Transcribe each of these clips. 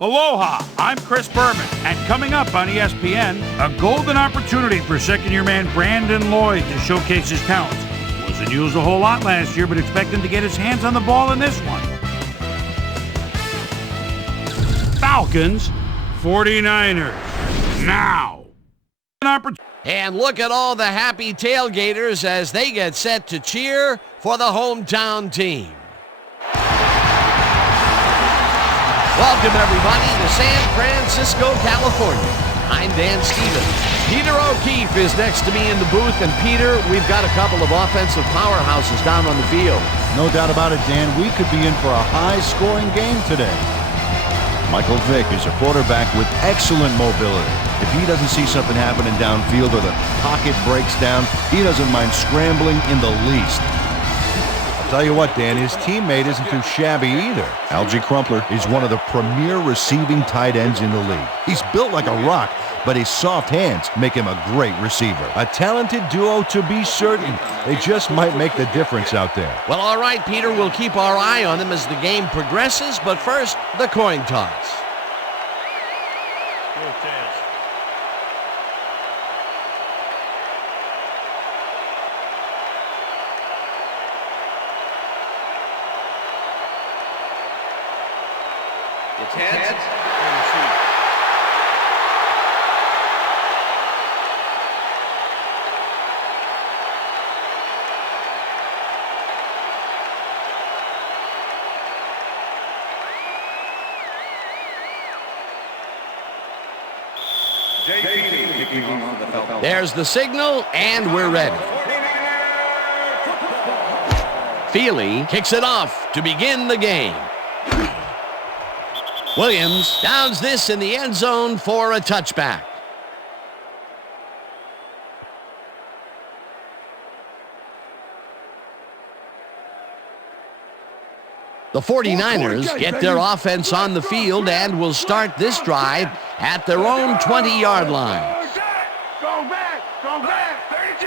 Aloha, I'm Chris Berman, and coming up on ESPN, a golden opportunity for second-year man Brandon Lloyd to showcase his talents. Wasn't used a whole lot last year, but expect him to get his hands on the ball in this one. Falcons, 49ers, now. And look at all the happy tailgaters as they get set to cheer for the hometown team. Welcome, everybody, to San Francisco, California. I'm Dan Stevens. Peter O'Keefe is next to me in the booth. And, Peter, we've got a couple of offensive powerhouses down on the field. No doubt about it, Dan. We could be in for a high-scoring game today. Michael Vick is a quarterback with excellent mobility. If he doesn't see something happening downfield or the pocket breaks down, he doesn't mind scrambling in the least. Tell you what, Dan, his teammate isn't too shabby either. Algie Crumpler is one of the premier receiving tight ends in the league. He's built like a rock, but his soft hands make him a great receiver. A talented duo to be certain. They just might make the difference out there. Well, all right, Peter, we'll keep our eye on them as the game progresses, but first, the coin toss. It's heads. There's the signal, and we're ready. Feely kicks it off to begin the game. Williams downs this in the end zone for a touchback. The 49ers get their offense on the field and will start this drive at their own 20-yard line. Go back, 32.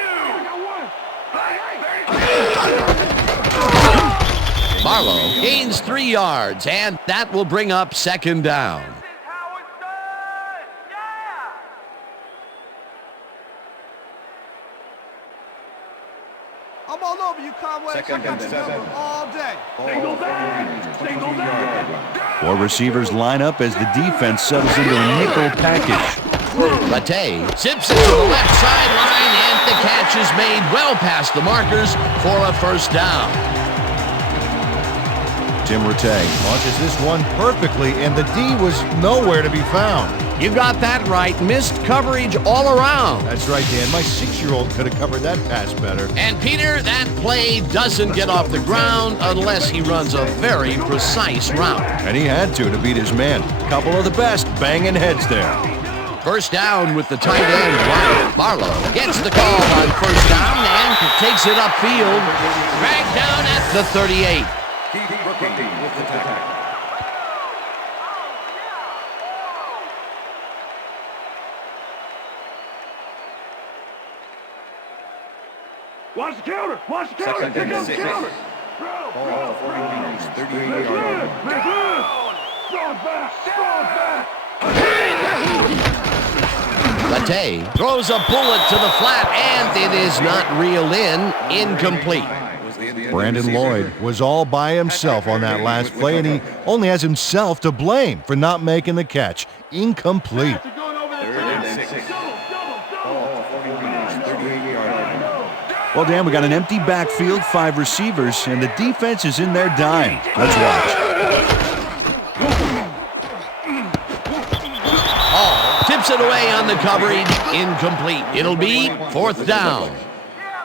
Barlow gains 3 yards, and that will bring up second down. I'm all over you, Conway. Second and 7 all day. Single down. Four receivers line up as the defense settles into a nickel package. Rattay zips it to the left sideline, and the catch is made well past the markers for a first down. Tim Rattay launches this one perfectly, and the D was nowhere to be found. You got that right. Missed coverage all around. That's right, Dan. My 6-year-old could have covered that pass better. And, Peter, that play doesn't get off the ground unless he runs a very precise route. And he had to beat his man. Couple of the best banging heads there. First down with the tight end, Barlow gets the call on first down and takes it upfield. Dragged down at the 38. With the tackle. Watch the counter! Watch the counter! Second Here comes and the 6. counter! Ball 49ers, 38-yard line. Strong back! Strong back! Rattay throws a bullet to the flat, and it is not reeled in. Incomplete. Brandon Lloyd was all by himself on that last play, and he only has himself to blame for not making the catch. Incomplete. They're going over the Third and 6. Ball 49ers, 38-yard line. Well, Dan, we got an empty backfield, 5 receivers, and the defense is in their dime. Let's watch. Hall tips it away on the coverage. Incomplete. It'll be fourth down.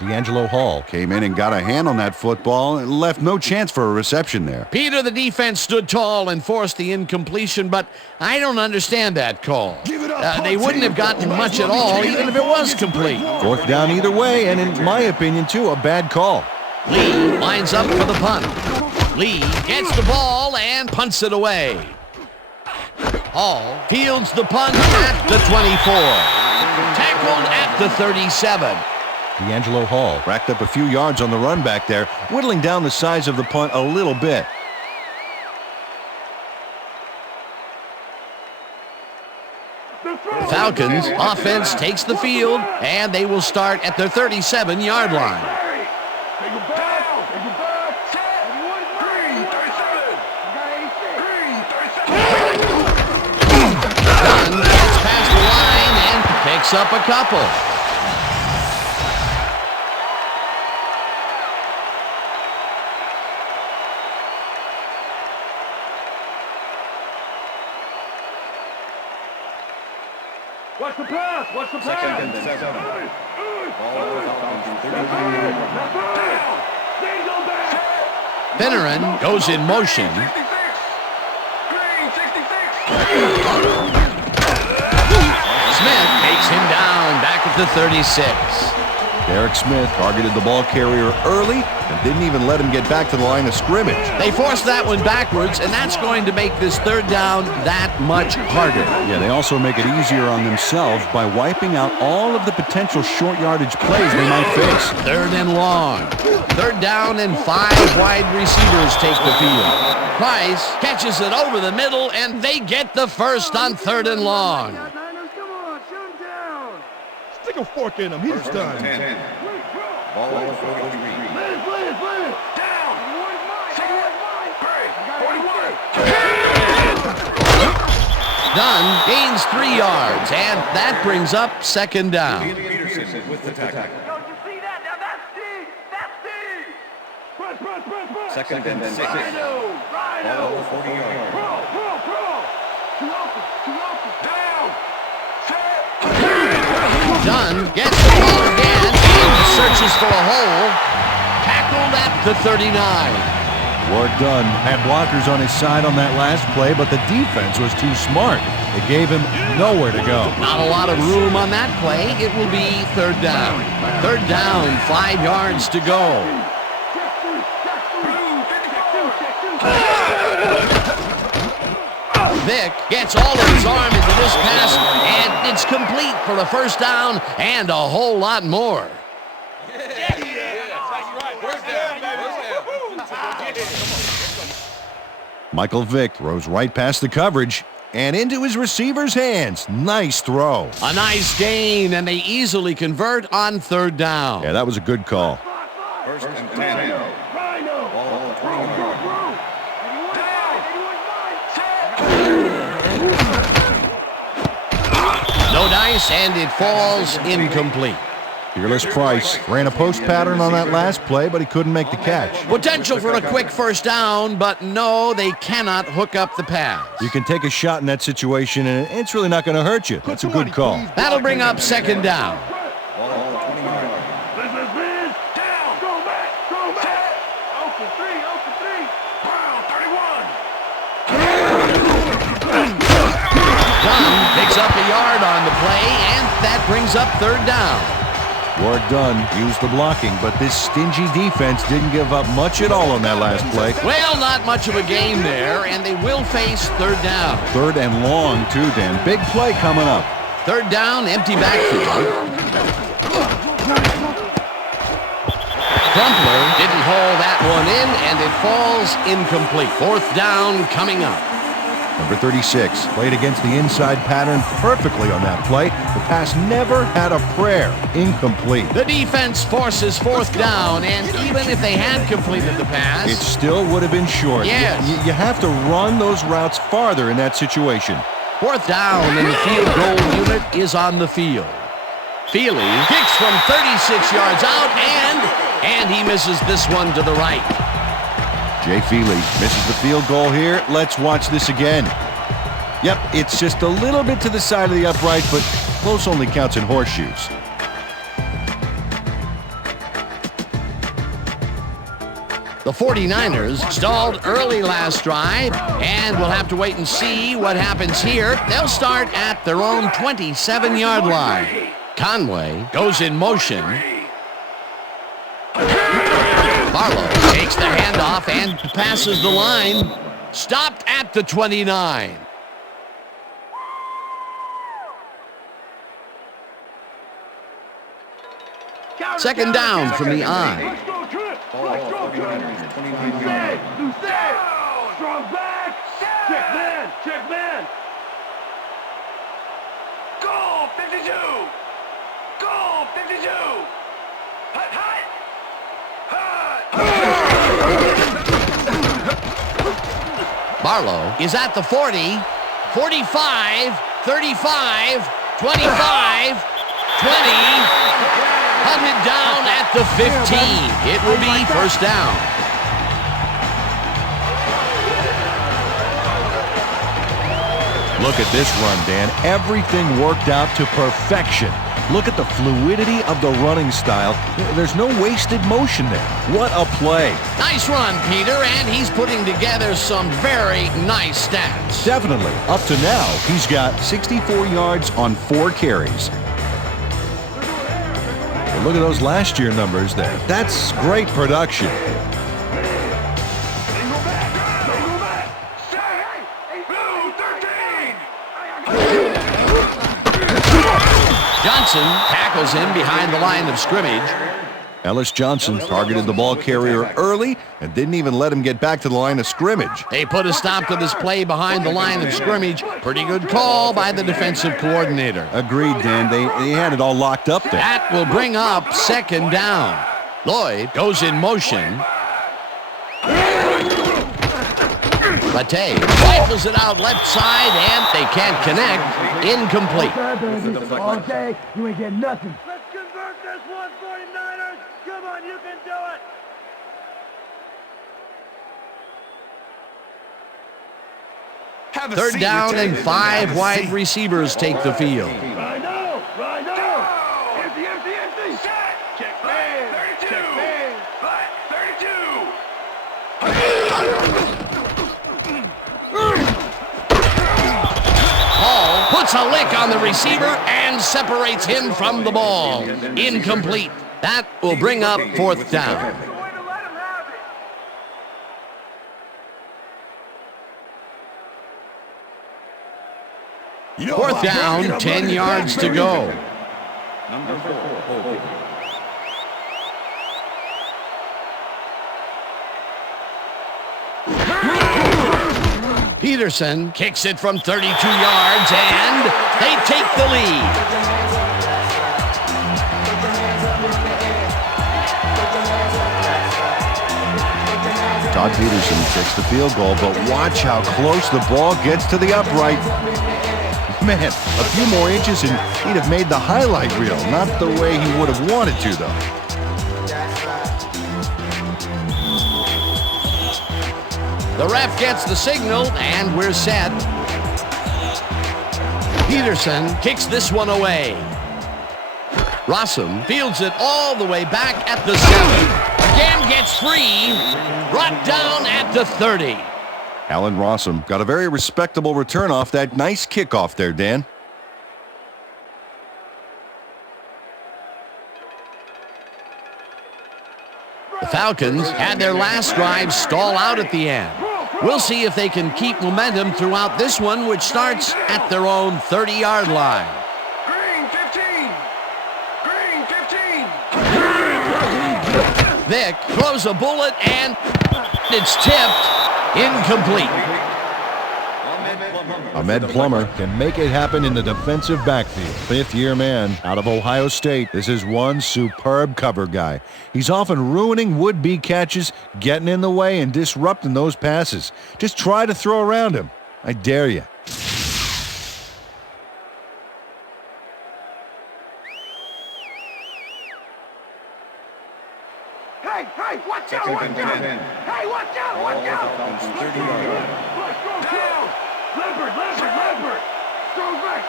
D'Angelo Hall came in and got a hand on that football and left no chance for a reception there. Peter, the defense stood tall and forced the incompletion, but I don't understand that call. They wouldn't have gotten much at all, even if it was complete. Fourth down either way, and in my opinion, too, a bad call. Lee lines up for the punt. Lee gets the ball and punts it away. Hall fields the punt at the 24. Tackled at the 37. D'Angelo Hall racked up a few yards on the run back there, whittling down the size of the punt a little bit. Falcons offense takes the field, and they will start at their 37-yard line. Dunn gets past the line and picks up a couple. Watch the pass! Watch the pass! Second and 7. Ball Falcons 39. Finneran goes in motion. Smith takes him down back at the 36. Derek Smith targeted the ball carrier early and didn't even let him get back to the line of scrimmage. They forced that one backwards, and that's going to make this third down that much harder. Yeah, they also make it easier on themselves by wiping out all of the potential short yardage plays they might face. Third and long. Third down and 5 wide receivers take the field. Price catches it over the middle, and they get the first on third and long. Stick a fork in him. He's done. 10. Ball 43. Dunn gains 3 yards, and that brings up second down. Peterson with the tackle. Second and 6. Ball 40 yards. Dunn gets the ball again and searches for a hole. Tackled at the 39. Ward Dunn had blockers on his side on that last play, but the defense was too smart. It gave him nowhere to go. Not a lot of room on that play. It will be third down. Third down, 5 yards to go. Vick gets all of his arm into this pass, and it's complete for a first down and a whole lot more. Michael Vick throws right past the coverage and into his receiver's hands. Nice throw. A nice gain, and they easily convert on third down. Yeah, that was a good call. First and 10. Ball 20 yards. No dice, and it falls incomplete. Fearless Price ran a post pattern on that last play, but he couldn't make the catch. Potential for a quick first down, but no, they cannot hook up the pass. You can take a shot in that situation, and it's really not going to hurt you. That's a good call. That'll bring up second down. Ball 20 yards. Dunn picks up a yard on the play, and that brings up third down. Ward Dunn used the blocking, but this stingy defense didn't give up much at all on that last play. Well, not much of a game there, and they will face third down. Third and long, too, Dan. Big play coming up. Third down, empty backfield. Crumpler didn't haul that one in, and it falls incomplete. Fourth down coming up. Number 36 played against the inside pattern perfectly on that play. The pass never had a prayer. Incomplete. The defense forces fourth down, and even if they had completed the pass, It still would have been short. Yes. You have to run those routes farther in that situation. fourth down, and the field goal unit is on the field. Feely kicks from 36 yards out, and he misses this one to the right. Jay Feely misses the field goal here. Let's watch this again. Yep, it's just a little bit to the side of the upright, but close only counts in horseshoes. The 49ers stalled early last drive, and we'll have to wait and see what happens here. They'll start at their own 27-yard line. Conway goes in motion. Barlow takes the handoff and passes the line. Stopped at the 29. Second down from the I. Strong back. Check man. 52. Goal 52. Hut, hut. Barlow is at the 40, 45, 35, 25, 20. Hunted down at the 15. It will be first down. Look at this run, Dan. Everything worked out to perfection. Look at the fluidity of the running style. There's no wasted motion there. What a play. Nice run, Peter, and he's putting together some very nice stats. Definitely. Up to now, he's got 64 yards on 4 carries. But look at those last year numbers there. That's great production. Johnson tackles him behind the line of scrimmage. Ellis Johnson targeted the ball carrier early and didn't even let him get back to the line of scrimmage. They put a stop to this play behind the line of scrimmage. Pretty good call by the defensive coordinator. Agreed, Dan. They had it all locked up there. That will bring up second down. Lloyd goes in motion. Latte rifles it out left side, and they can't connect. Incomplete. All day, you ain't getting nothing. Let's convert this one, 49ers. Come on, you can do it. Third down and 5 wide receivers take the field. Rhino! Empty! Set! Check man! 32! Check man! 32! Paul puts a lick on the receiver and separates him from the ball. Incomplete. That will bring up fourth down. Fourth down, 10 yards to go. Number 4, holding. Peterson kicks it from 32 yards, and they take the lead. Todd Peterson kicks the field goal, but watch how close the ball gets to the upright. Man, a few more inches and he'd have made the highlight reel. Not the way he would have wanted to, though. The ref gets the signal, and we're set. Peterson kicks this one away. Rossum fields it all the way back at the 7. Again gets free. Brought down at the 30. Alan Rossum got a very respectable return off that nice kickoff there, Dan. The Falcons had their last drive stall out at the end. We'll see if they can keep momentum throughout this one, which starts at their own 30-yard line. Green 15! Green 15! Vick throws a bullet, and it's tipped. Incomplete. Ahmed Plummer can make it happen in the defensive backfield. Fifth-year man out of Ohio State. This is one superb cover guy. He's often ruining would-be catches, getting in the way, and disrupting those passes. Just try to throw around him. I dare you. Hey, watch out! Hey, watch out! Leopard!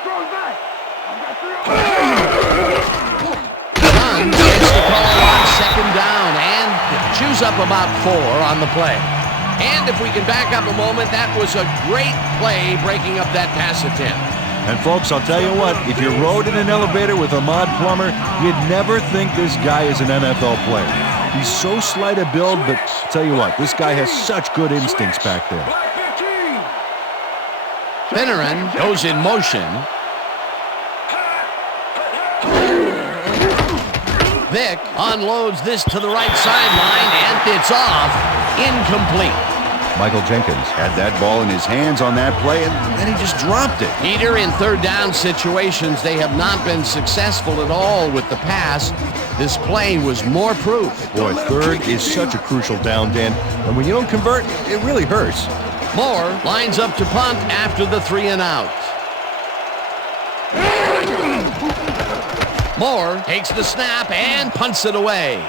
Strong back! Dunn gets the call on second down and chews up about 4 on the play. And if we can back up a moment, that was a great play breaking up that pass attempt. And folks, I'll tell you what, if you rode in an elevator with Ahmad Plummer, you'd never think this guy is an NFL player. He's so slight a build, but I'll tell you what, this guy has such good instincts back there. Finneran goes in motion. Vick unloads this to the right sideline, and it's off. Incomplete. Michael Jenkins had that ball in his hands on that play, and then he just dropped it. Peter, in third down situations, they have not been successful at all with the pass. This play was more proof. Boy, third is such a crucial down, Dan, and when you don't convert, it really hurts. Moore lines up to punt after the 3 and out. Moore takes the snap and punts it away.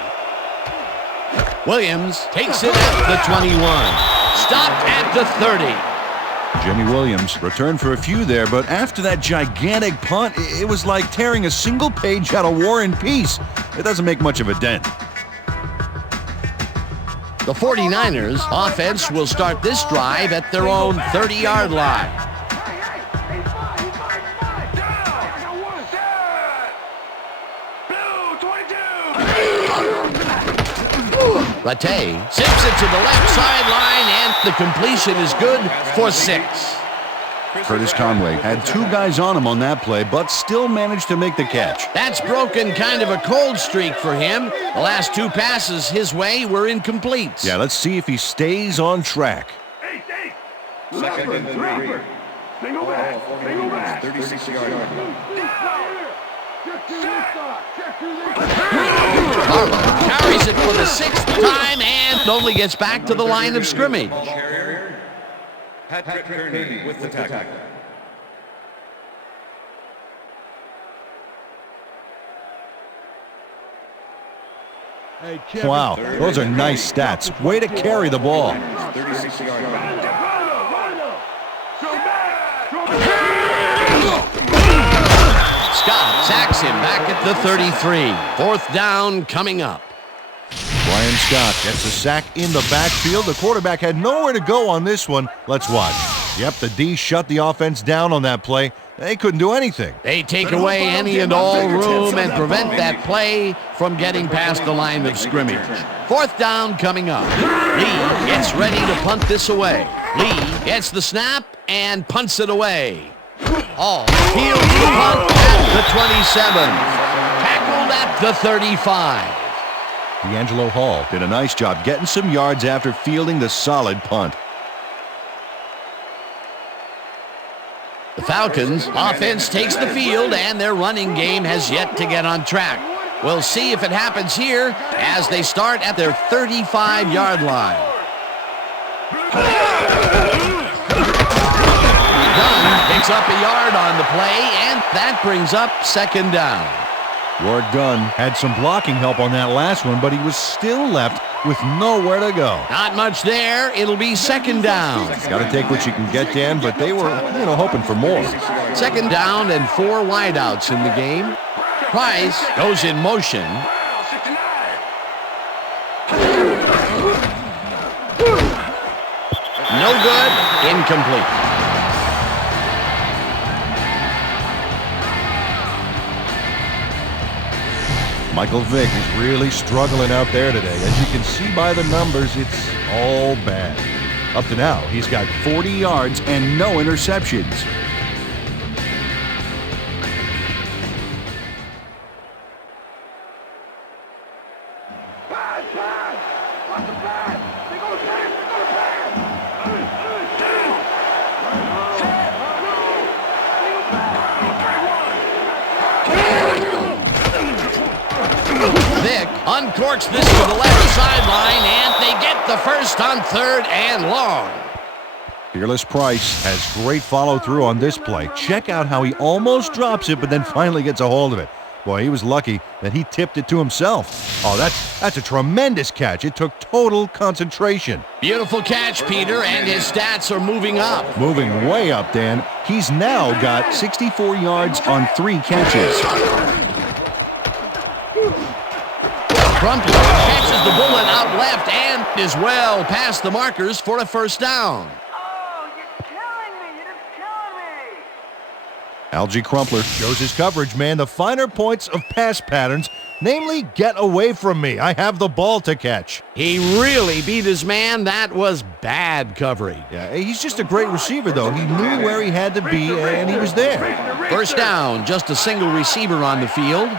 Williams takes it at the 21. Stopped at the 30. Jimmy Williams returned for a few there, but after that gigantic punt, it was like tearing a single page out of War and Peace. It doesn't make much of a dent. The 49ers offense will start this drive at their own 30-yard line. Rattay zips it to the left sideline, and the completion is good for 6. Curtis Conway had 2 guys on him on that play, but still managed to make the catch. That's broken kind of a cold streak for him. The last 2 passes his way were incomplete. Yeah, let's see if he stays on track. Second and 3. Single back. 36-yard line. Harlow carries it for the 6th time and only gets back to the line of scrimmage. Patrick Kearney with the tackle. Hey, Kevin. Wow, those are nice stats. Way to carry the ball. 36-yard line. Scott sacks him back at the 33. 4th down coming up. Brian Scott gets a sack in the backfield. The quarterback had nowhere to go on this one. Let's watch. Yep, the D shut the offense down on that play. They couldn't do anything. They take away any and all room and prevent that play from getting past the line of scrimmage. 4th down coming up. Lee gets ready to punt this away. Lee gets the snap and punts it away. Hall fields the punt at the 27. Tackled at the 35. D'Angelo Hall did a nice job getting some yards after fielding the solid punt. The Falcons offense takes the field, and their running game has yet to get on track. We'll see if it happens here as they start at their 35-yard line. Dunn picks up a yard on the play, and that brings up 2nd down. Ward Gunn had some blocking help on that last one, but he was still left with nowhere to go. Not much there. It'll be 2nd down. Got to take what you can get, Dan, but they were, hoping for more. 2nd down and 4 wideouts in the game. Price goes in motion. No good. Incomplete. Michael Vick is really struggling out there today. As you can see by the numbers, it's all bad. Up to now, he's got 40 yards and no interceptions. Vick uncorks this to the left sideline, and they get the first on 3rd and long. Fearless Price has great follow-through on this play. Check out how he almost drops it, but then finally gets a hold of it. Boy, he was lucky that he tipped it to himself. Oh, that's a tremendous catch. It took total concentration. Beautiful catch, Peter, and his stats are moving up. Moving way up, Dan. He's now got 64 yards on 3 catches. Crumpler catches the bullet out left and is well past the markers for a 1st down. Oh, you're killing me. You're just killing me. Algie Crumpler shows his coverage, man, the finer points of pass patterns, namely, get away from me. I have the ball to catch. He really beat his man. That was bad coverage. Yeah, he's just a great receiver, though. He knew where he had to be, and he was there. 1st down, just a single receiver on the field.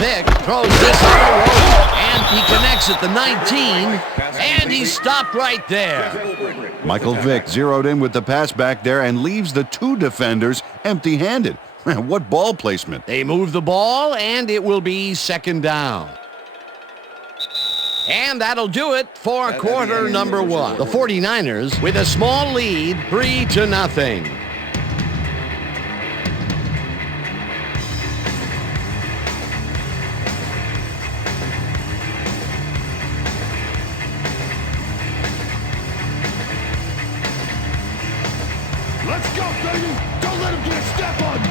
Vick throws this on a roll, He connects at the 19, and he's stopped right there. Michael Vick zeroed in with the pass back there and leaves the two defenders empty-handed. What ball placement. They move the ball, and it will be second down. And that'll do it for quarter number one. The 49ers with a small lead, 3-0. Let's go, baby! Don't let him get a step on you!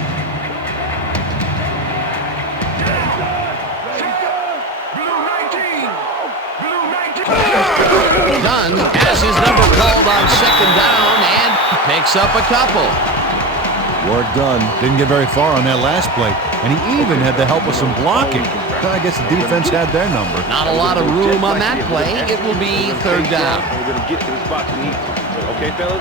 Dunn has his number called on second down and picks up a couple. Work done. Didn't get very far on that last play, and he even had the help of some blocking. I guess the defense had their number. Not a lot of room on that play. It will be third down. We're going to get to the spot we need. Okay, fellas?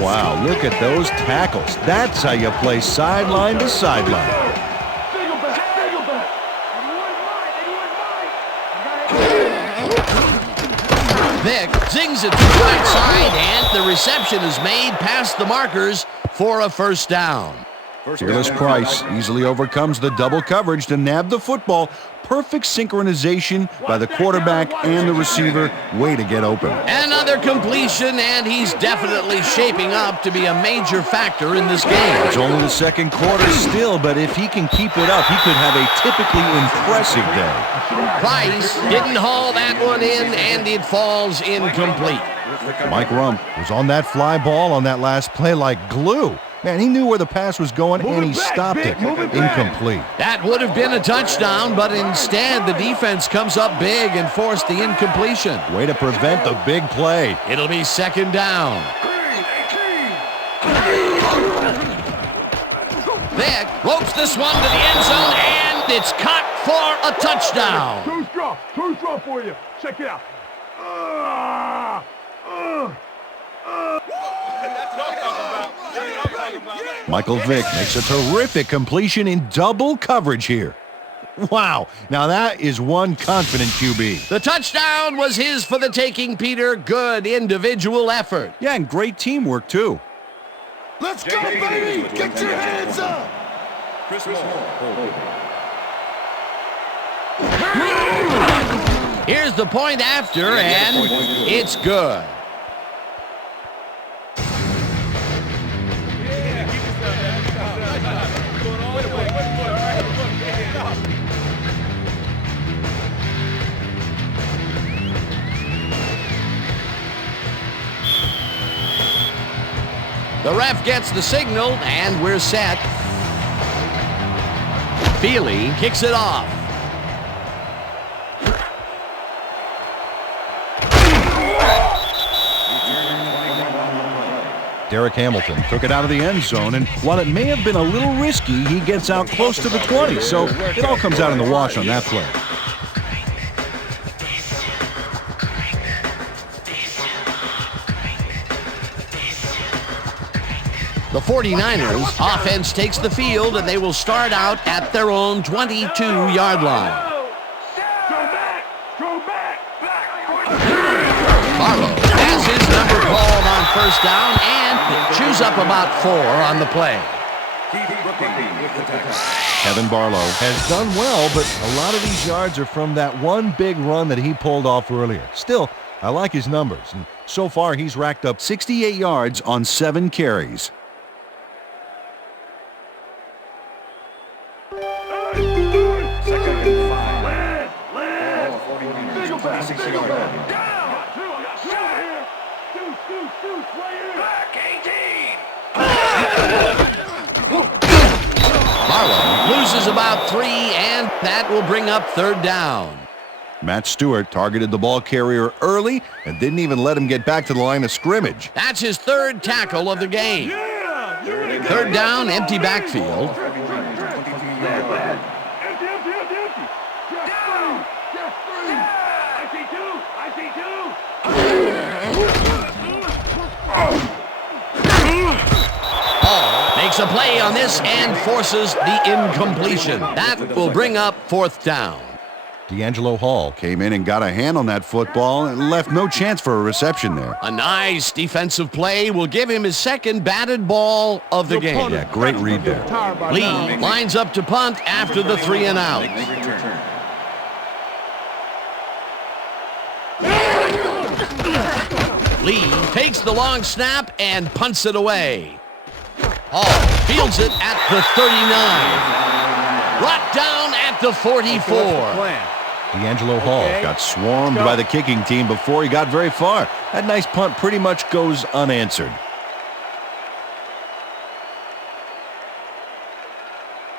Wow, look at those tackles. That's how you play sideline to sideline. Vick zings it to the right side, and the reception is made past the markers for a first down. Fearless Price easily overcomes the double coverage to nab the football. Perfect synchronization by the quarterback and the receiver. Way to get open. Another completion, and he's definitely shaping up to be a major factor in this game. It's only the second quarter still, but if he can keep it up, he could have a typically impressive day. Price didn't haul that one in, and it falls incomplete. Mike Rump was on that fly ball on that last play like glue. Man, he knew where the pass was going, and he stopped it. Incomplete. That would have been a touchdown, but instead the defense comes up big and forced the incompletion. Way to prevent the big play. It'll be second down. Vick ropes this one to the end zone, and it's caught for a touchdown. Too strong for you. Check it out. Michael Vick makes a terrific completion in double coverage here. Wow, now that is one confident QB. The touchdown was his for the taking, Peter. Good individual effort. Yeah, and great teamwork, too. Let's go, baby! Get your hands up! Here's the point after, and it's good. The ref gets the signal, and we're set. Feely kicks it off. Derek Hamilton took it out of the end zone, and while it may have been a little risky, he gets out close to the 20, so it all comes out in the wash on that play. The 49ers offense takes the field, and they will start out at their own 22-yard line. Barlow has his number called on first down and chews up about 4 on the play. Kevin Barlow has done well, but a lot of these yards are from that one big run that he pulled off earlier. Still, I like his numbers, and so far he's racked up 68 yards on 7 carries. Barlow loses about 3, and that will bring up third down. Matt Stewart targeted the ball carrier early and didn't even let him get back to the line of scrimmage. That's his third tackle of the game. Third down, empty backfield. makes a play on this and forces the incompletion. That will bring up fourth down. D'Angelo Hall came in and got a hand on that football and left no chance for a reception there. A nice defensive play will give him his second batted ball of the game. Yeah, great read there. Lee lines up to punt after the 3 and out. Lee takes the long snap and punts it away. Hall fields it at the 39. Brought down at the 44. D'Angelo Hall got swarmed by the kicking team before he got very far. That nice punt pretty much goes unanswered.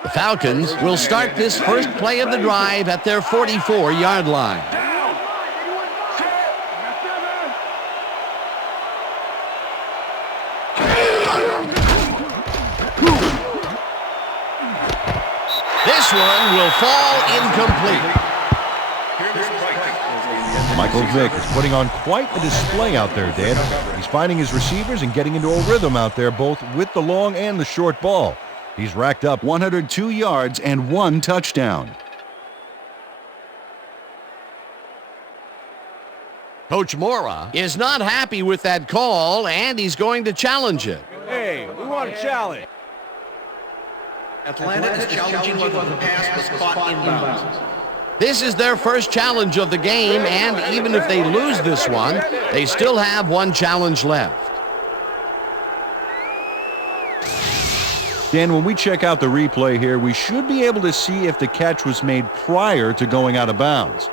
The Falcons will start this first play of the drive at their 44-yard line. This one will fall incomplete. Michael Vick is putting on quite a display out there, Dan. He's finding his receivers and getting into a rhythm out there, both with the long and the short ball. He's racked up 102 yards and 1 touchdown. Coach Mora is not happy with that call, and he's going to challenge it. Hey, we want a challenge. Atlanta is challenging whether the pass was caught inbounds. This is their first challenge of the game, and even if they lose this one, they still have one challenge left. Dan, when we check out the replay here, we should be able to see if the catch was made prior to going out of bounds.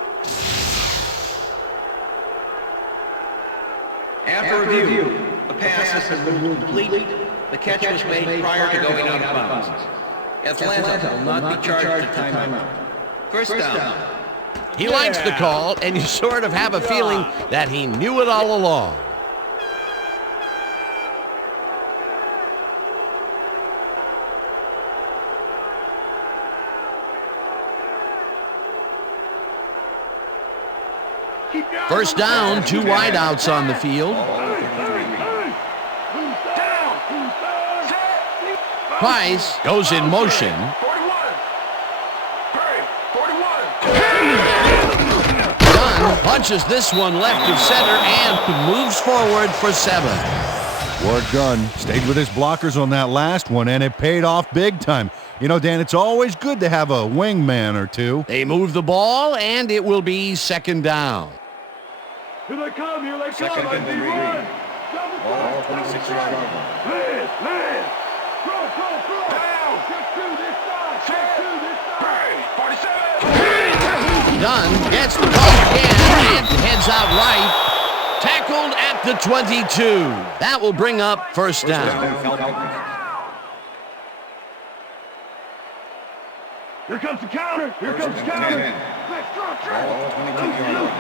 After review, the pass has been ruled complete. The catch was made prior to going out of bounds. Atlanta will not be charged with timeout. First down. He likes the call, and you sort of have a feeling that he knew it all along. First down, 2 wideouts on the field. Price goes in motion. Dunn punches this one left of center and moves forward for 7. Work done. Stayed with his blockers on that last one, and it paid off big time. You know, Dan, it's always good to have a wingman or two. They move the ball, and it will be second down. Here they come, here they come. Second and 3. Ball 26-yard line. Man. Throw. Down. Get to this side. 47. Dunn gets the ball again and heads out right. Tackled at the 22. That will bring up first down. Here comes the counter. Let's throw Trey.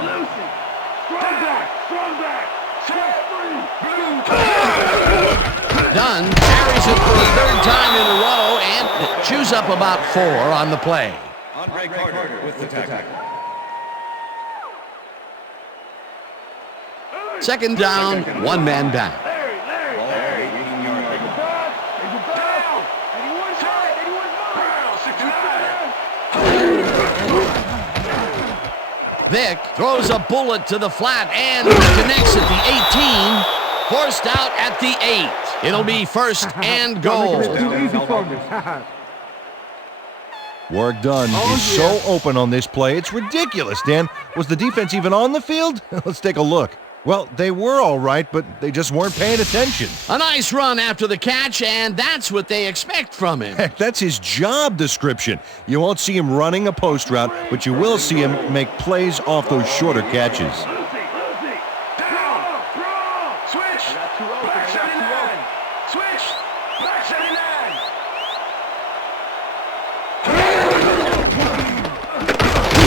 Lucy. Strong back. Dunn carries it for the 3rd time in a row and chews up about 4 on the play. Andre Carter with the tackle. Second down, 1 man back. Larry. 18-yard line. Vick throws a bullet to the flat and connects at the 18. Forced out at the 8. It'll be first and goal. Work done. He's so open on this play. It's ridiculous, Dan. Was the defense even on the field? Let's take a look. Well, they were all right, but they just weren't paying attention. A nice run after the catch, and that's what they expect from him. Heck, that's his job description. You won't see him running a post route, but you will see him make plays off those shorter catches.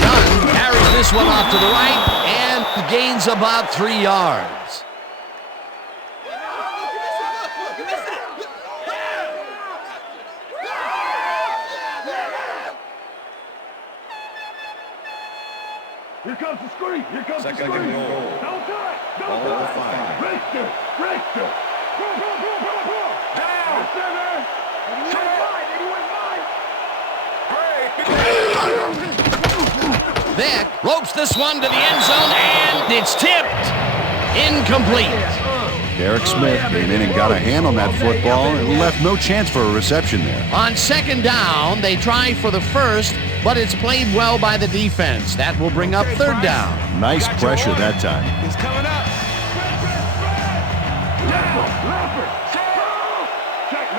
Dunn carries this one off to the right and gains about 3 yards. Here comes the screen. Second and goal. Don't touch. Ball 5. Richter. Go. Down. Vick ropes this one to the end zone, and it's tipped. Incomplete. Derek Smith came in and got a hand on that football and left no chance for a reception there. On second down, they try for the first, but it's played well by the defense. That will bring up third down. Nice pressure that time. He's coming up.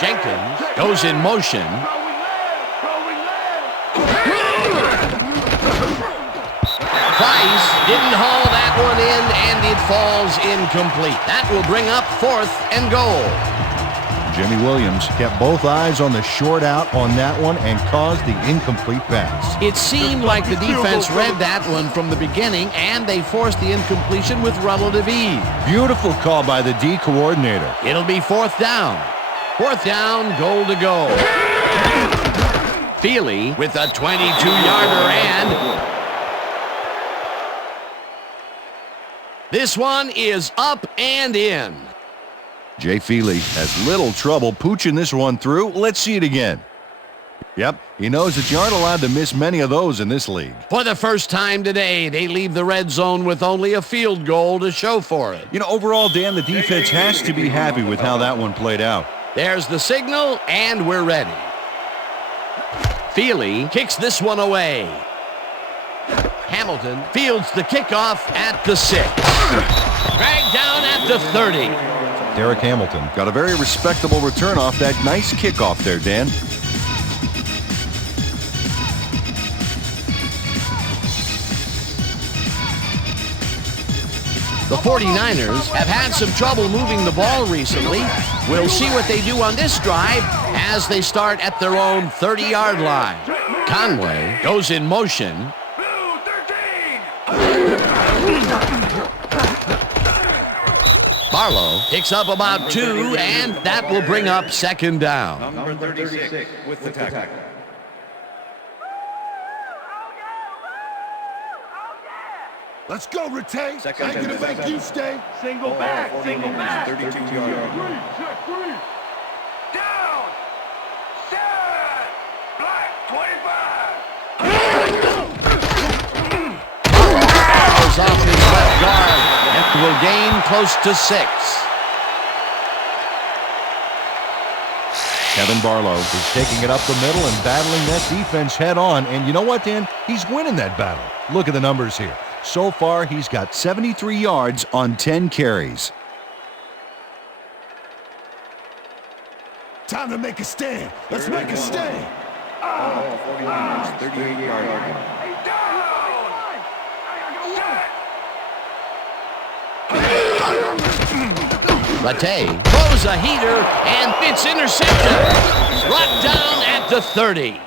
Jenkins goes in motion. Price didn't haul that one in, and it falls incomplete. That will bring up 4th and goal. Jimmy Williams kept both eyes on the short out on that one and caused the incomplete pass. It seemed like the defense read that one from the beginning, and they forced the incompletion with relative ease. Beautiful call by the D coordinator. It'll be 4th down. 4th down, goal to go. Feely with a 22-yarder, and this one is up and in. Jay Feely has little trouble pooching this one through. Let's see it again. Yep, he knows that you aren't allowed to miss many of those in this league. For the first time today, they leave the red zone with only a field goal to show for it. You know, overall, Dan, the defense has to be happy with how that one played out. There's the signal, and we're ready. Feely kicks this one away. Hamilton fields the kickoff at the 6. Dragged down at the 30. Derek Hamilton got a very respectable return off that nice kickoff there, Dan. The 49ers have had some trouble moving the ball recently. We'll see what they do on this drive as they start at their own 30-yard line. Conway goes in motion. Barlow picks up about 2, and that will bring up 2nd down. Number 36 with the tackle. Let's go, Rattay. Second I ain't gonna and make you stay. Single back, single back. 32 yards. Down. Set. Black, 25. Goes off his left guard and will gain close to 6. Kevin Barlow is taking it up the middle and battling that defense head on. And you know what, Dan? He's winning that battle. Look at the numbers here. So far, he's got 73 yards on 10 carries. Time to make a stand. Let's make a stand. All 49ers, 38-yard line. Rattay throws a heater, and it's intercepted. Brought down at the 30.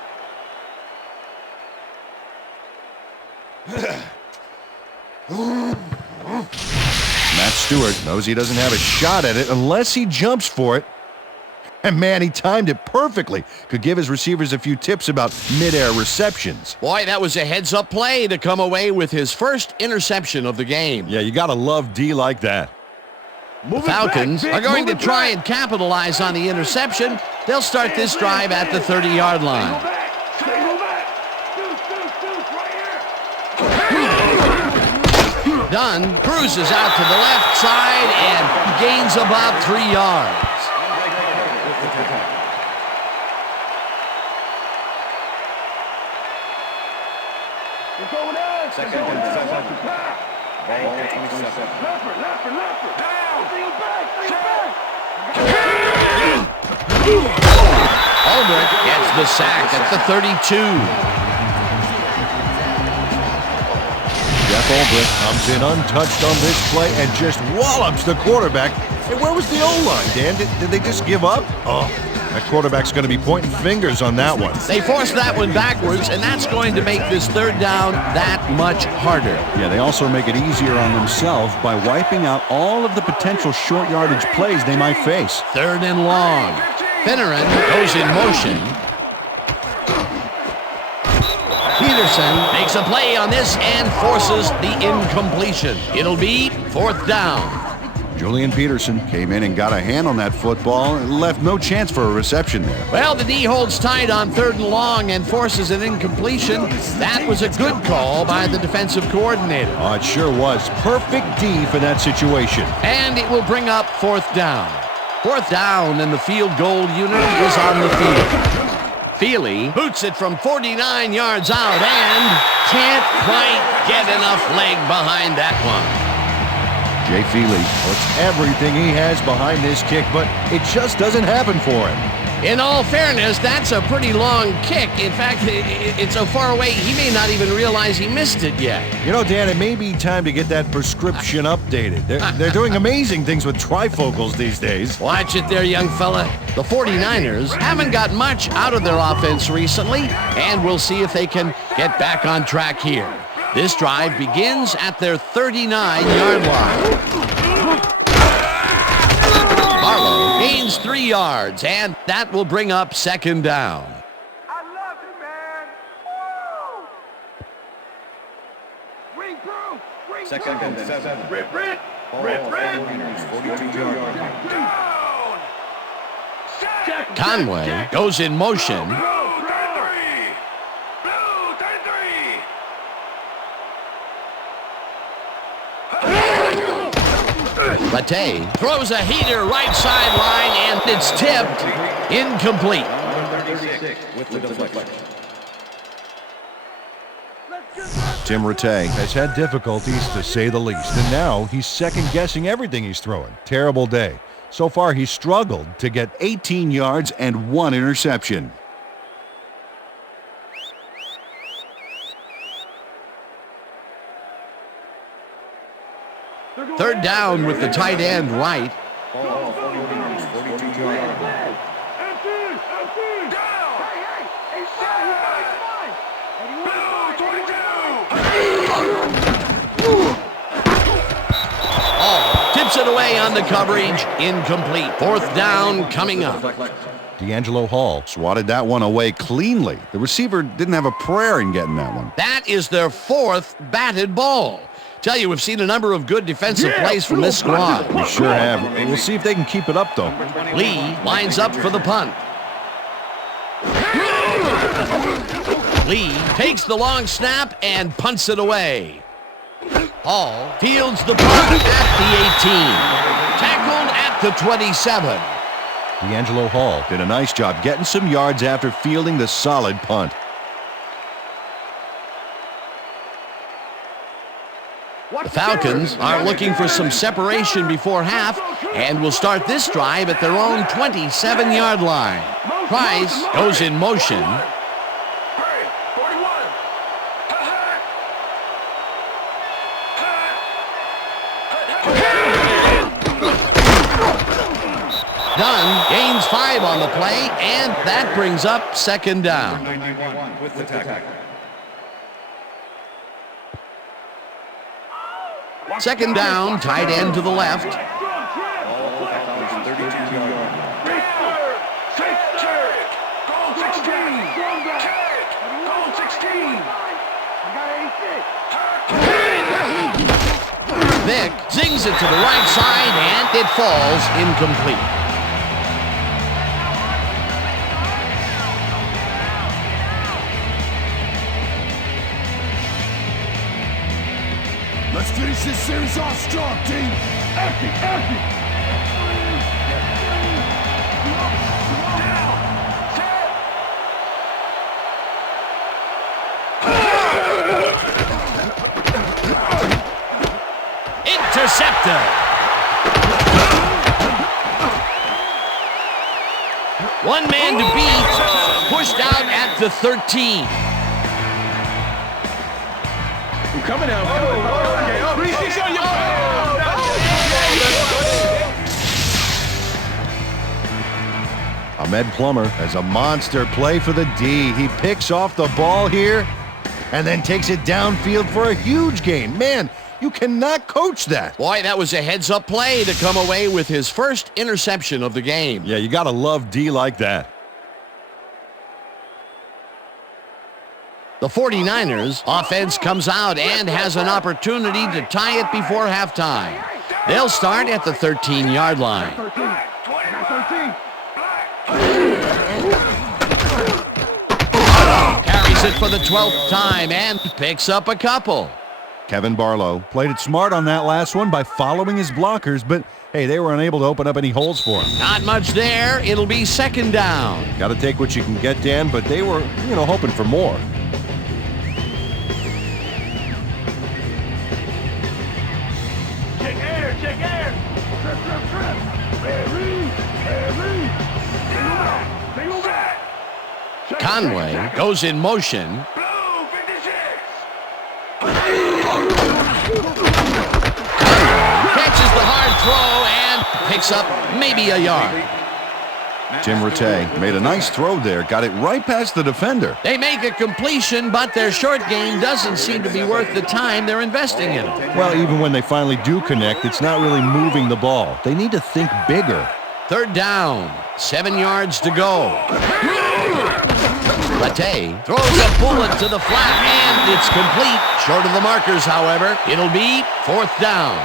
Matt Stewart knows he doesn't have a shot at it unless he jumps for it. And man, he timed it perfectly. Could give his receivers a few tips about mid-air receptions. Boy, that was a heads-up play to come away with his first interception of the game. Yeah, you got to love D like that. The Falcons are going to try and capitalize on the interception. They'll start this drive at the 30-yard line. Dunn cruises out to the left side and gains about 3 yards. Second and 7. Ball 27. Albert gets the sack at the 32. Jeff Ulbrich comes in untouched on this play and just wallops the quarterback. Hey, where was the O-line, Dan? Did they just give up? Oh, that quarterback's going to be pointing fingers on that one. They forced that one backwards, and that's going to make this third down that much harder. Yeah, they also make it easier on themselves by wiping out all of the potential short yardage plays they might face. 3rd and long. Finneran goes in motion. Peterson makes a play on this and forces the incompletion. It'll be 4th down. Julian Peterson came in and got a hand on that football and left no chance for a reception there. Well, the D holds tight on 3rd and long and forces an incompletion. That was a good call by the defensive coordinator. Oh, it sure was. Perfect D for that situation. And it will bring up 4th down. 4th down, and the field goal unit is on the field. Feely boots it from 49 yards out and can't quite get enough leg behind that one. Jay Feely puts everything he has behind this kick, but it just doesn't happen for him. In all fairness, that's a pretty long kick. In fact, it's so far away, he may not even realize he missed it yet. You know, Dan, it may be time to get that prescription updated. They're doing amazing things with trifocals these days. Watch it there, young fella. The 49ers haven't got much out of their offense recently, and we'll see if they can get back on track here. This drive begins at their 39-yard line. Barlow gains 3 yards, and that will bring up 2nd down. I love you, man. Woo! Ring through. Ring through. 2nd and 7. Rip, rip. Rip, rip. 42-yard line. Down. Check. Conway goes in motion. Blue 33. Blue 33. Matei throws a heater right sideline, and it's tipped incomplete. 36 with the deflection. Tim Rattay has had difficulties, to say the least, and now he's second-guessing everything he's throwing. Terrible day. So far, he's struggled to get 18 yards and 1 interception. Third down with the tight end right. Ball 42-yard line. Empty. Down. Hey, shot. Blue 22. Hall tips it away on the coverage. Incomplete. 4th down coming up. D'Angelo Hall swatted that one away cleanly. The receiver didn't have a prayer in getting that one. That is their 4th batted ball. Tell you, we've seen a number of good defensive plays from this squad. We sure have. We'll see if they can keep it up, though. Lee lines up for the punt. Lee takes the long snap and punts it away. Hall fields the punt at the 18. Tackled at the 27. D'Angelo Hall did a nice job getting some yards after fielding the solid punt. The Falcons are looking for some separation before half and will start this drive at their own 27-yard line. Price goes in motion. Hurry. 41. Dunn gains 5 on the play, and that brings up 2nd down. 91 with the tackle. 2nd down, tight end to the left. Ball 32-yard line. Goal 16. Goal 16. Vick zings it to the right side, and it falls incomplete. Let's finish this series off strong, team. Empty. Intercepted. One man to beat, pushed out at the 13. Coming out. Ahmed Plummer has a monster play for the D. He picks off the ball here and then takes it downfield for a huge gain. Man, you cannot coach that. Boy, that was a heads-up play to come away with his first interception of the game. Yeah, you got to love D like that. The 49ers offense comes out and has an opportunity to tie it before halftime. They'll start at the 13-yard line. Carries it for the 12th time and picks up a couple. Kevin Barlow played it smart on that last one by following his blockers, but hey, they were unable to open up any holes for him. Not much there. It'll be second down. Got to take what you can get, Dan, but they were, hoping for more. Check air, check air. Trip, trip, trip. Harry. Single back. Conway goes in motion. Blue 56. Catches the hard throw and picks up maybe a yard. Tim Rattay made a nice throw there, got it right past the defender. They make a completion, but their short game doesn't seem to be worth the time they're investing in it. Well, even when they finally do connect, it's not really moving the ball. They need to think bigger. Third down, 7 yards to go. Rattay throws a bullet to the flat, and it's complete. Short of the markers, however. It'll be fourth down.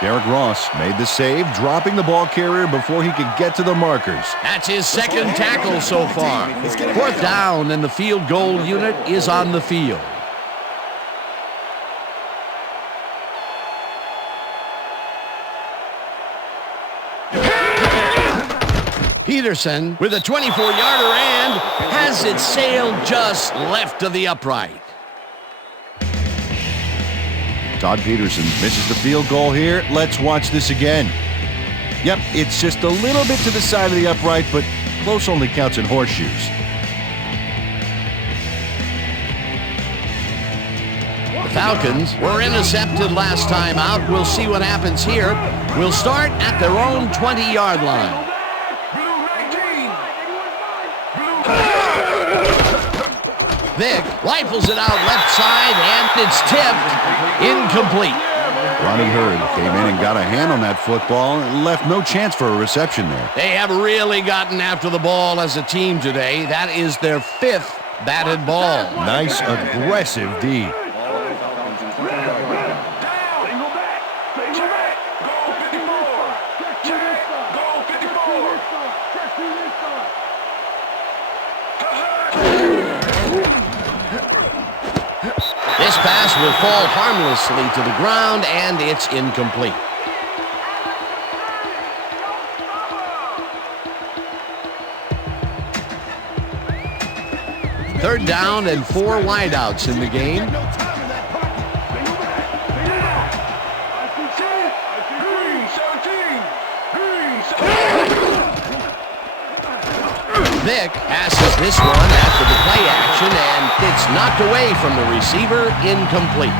Derek Ross made the save, dropping the ball carrier before he could get to the markers. That's his second tackle so far. Fourth down, and the field goal unit is on the field. Peterson with a 24-yarder and has it sailed just left of the upright. Todd Peterson misses the field goal here. Let's watch this again. Yep, it's just a little bit to the side of the upright, but close only counts in horseshoes. The Falcons were intercepted last time out. We'll see what happens here. We'll start at their own 20-yard line. Vick rifles it out left side, and it's tipped. Incomplete. Ronnie Hurd came in and got a hand on that football and left no chance for a reception there. They have really gotten after the ball as a team today. That is their 5th batted ball. Nice, aggressive D. This pass will fall harmlessly to the ground, and it's incomplete. Third down and 4 wideouts in the game. Vick passes this one after the play action, and it's knocked away from the receiver, incomplete.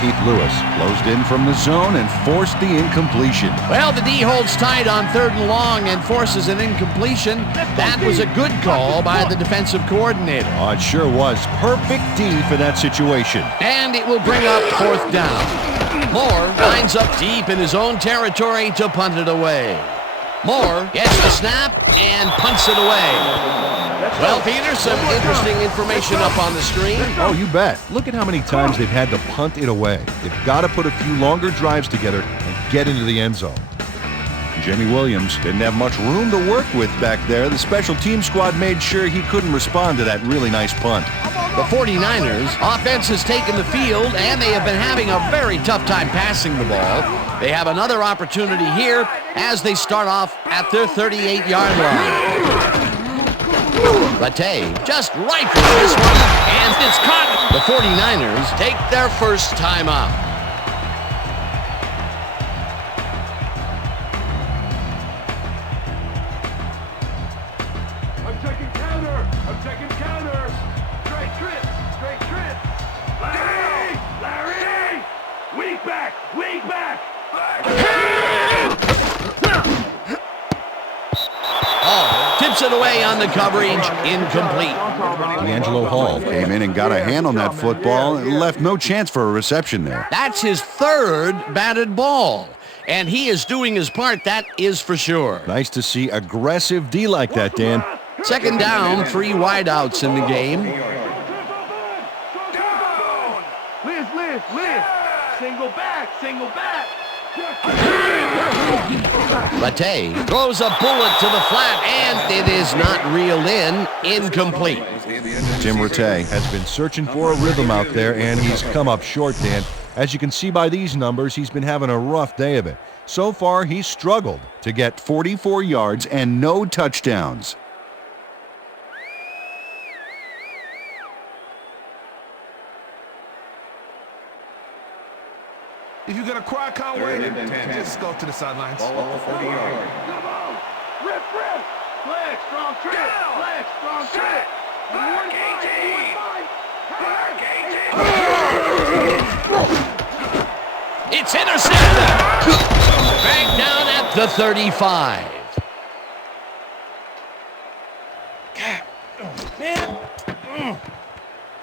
Keith Lewis closed in from the zone and forced the incompletion. Well, the D holds tight on 3rd and long and forces an incompletion. That was a good call by the defensive coordinator. Oh, it sure was. Perfect D for that situation. And it will bring up 4th down. Moore lines up deep in his own territory to punt it away. Moore gets the snap and punts it away. Well, Peter, some interesting information up on the screen. Oh, you bet. Look at how many times they've had to punt it away. They've got to put a few longer drives together and get into the end zone. Jimmy Williams didn't have much room to work with back there. The special team squad made sure he couldn't respond to that really nice punt. The 49ers offense has taken the field, and they have been having a very tough time passing the ball. They have another opportunity here as they start off at their 38-yard line. Rattay just rifles this one, and it's caught. The 49ers take their first time out. I'm taking counter. I'm taking counter. Straight trip. Larry! Weak back. Tips it away on the coverage, incomplete. D'Angelo Hall came in and got a hand on that football and left no chance for a reception there. That's his 3rd batted ball, and he is doing his part, that is for sure. Nice to see aggressive D like that, Dan. Second down, 3 wideouts in the game. Liz. Single back. Latte throws a bullet to the flat, and it is not reeled in. Incomplete. Tim Rattay has been searching for a rhythm out there, and he's come up short, Dan. As you can see by these numbers, he's been having a rough day of it. So far, he's struggled to get 44 yards and no touchdowns. If you got a cry, Conway, just go to the sidelines. Come on! Rip! Flex, strong trip! Flex, strong trip! It's intercepted. Back down at the 35.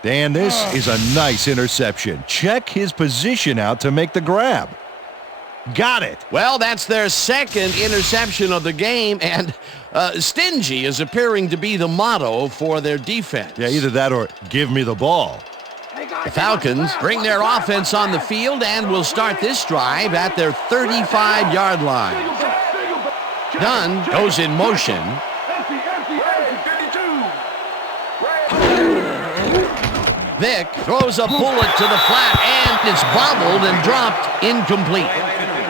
Dan, this is a nice interception. Check his position out to make the grab. Got it. Well, that's their second interception of the game, and stingy is appearing to be the motto for their defense. Yeah, either that or give me the ball. The Falcons bring their offense on the field and will start this drive at their 35-yard line. Dunn goes in motion. Vick throws a bullet to the flat, and it's bobbled and dropped incomplete.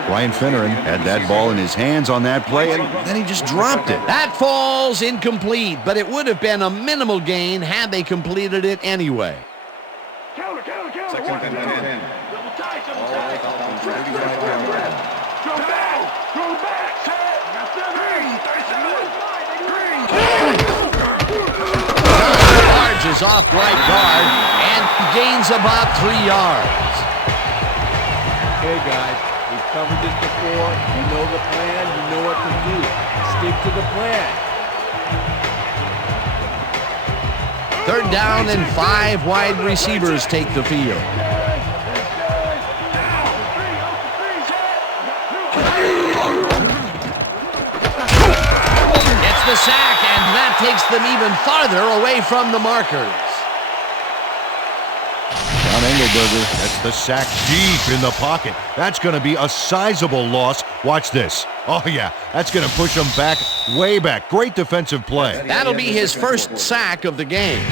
Ryan Finneran had that ball in his hands on that play, and then he just dropped it. That falls incomplete, but it would have been a minimal gain had they completed it anyway. Counter! Second and 10. Double tight! Go back! Charges off right guard and gains about 3 yards. Hey guys, we've covered this before. You know the plan, you know what to do. Stick to the plan. 3rd down and 5 wide receivers take the field. Gets the sack, and that takes them even farther away from the markers. John Engelberger gets the sack deep in the pocket. That's going to be a sizable loss. Watch this. Oh, yeah, that's going to push him back, way back. Great defensive play. That'll be his first sack of the game.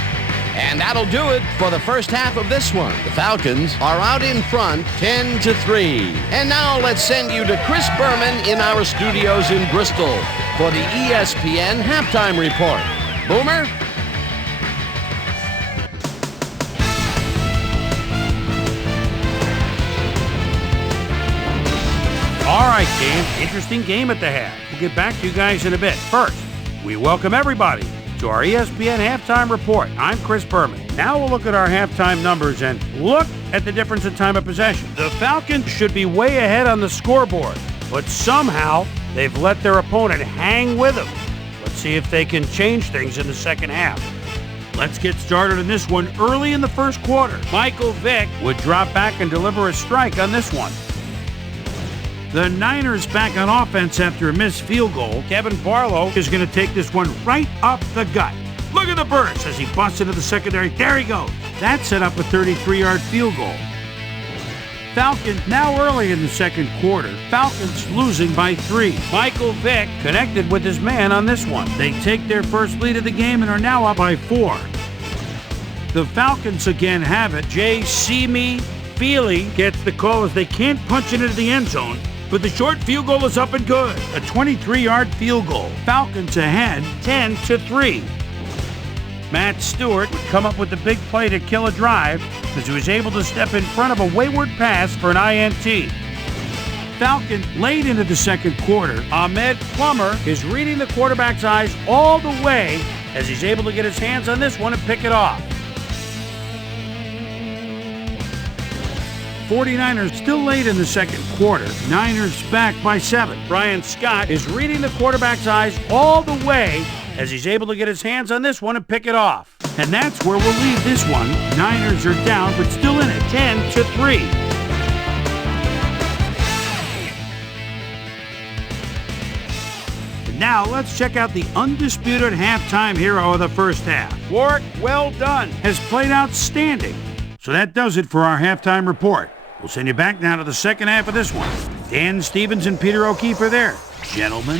And that'll do it for the first half of this one. The Falcons are out in front 10-3. And now let's send you to Chris Berman in our studios in Bristol for the ESPN Halftime Report. Boomer? All right, game. Interesting game at the half. We'll get back to you guys in a bit. First, we welcome everybody to our ESPN Halftime Report. I'm Chris Berman. Now we'll look at our halftime numbers and look at the difference in time of possession. The Falcons should be way ahead on the scoreboard, but somehow they've let their opponent hang with them. Let's see if they can change things in the second half. Let's get started in this one early in the first quarter. Michael Vick would drop back and deliver a strike on this one. The Niners back on offense after a missed field goal. Kevin Barlow is going to take this one right up the gut. Look at the burst as he busts into the secondary. There he goes. That set up a 33-yard field goal. Falcons now early in the second quarter. Falcons losing by 3. Michael Vick connected with his man on this one. They take their first lead of the game and are now up by 4. The Falcons again have it. Jay Seamy Feely gets the call as they can't punch it into the end zone. But the short field goal is up and good. A 23-yard field goal. Falcons ahead 10-3. Matt Stewart would come up with the big play to kill a drive as he was able to step in front of a wayward pass for an INT. Falcons late into the second quarter. Ahmed Plummer is reading the quarterback's eyes all the way as he's able to get his hands on this one and pick it off. 49ers still late in the second quarter. Niners back by 7. Brian Scott is reading the quarterback's eyes all the way as he's able to get his hands on this one and pick it off. And that's where we'll leave this one. Niners are down, but still in it, 10-3. Now let's check out the undisputed halftime hero of the first half. Work well done has played outstanding. So that does it for our halftime report. We'll send you back now to the second half of this one. Dan Stevens and Peter O'Keefe are there. Gentlemen.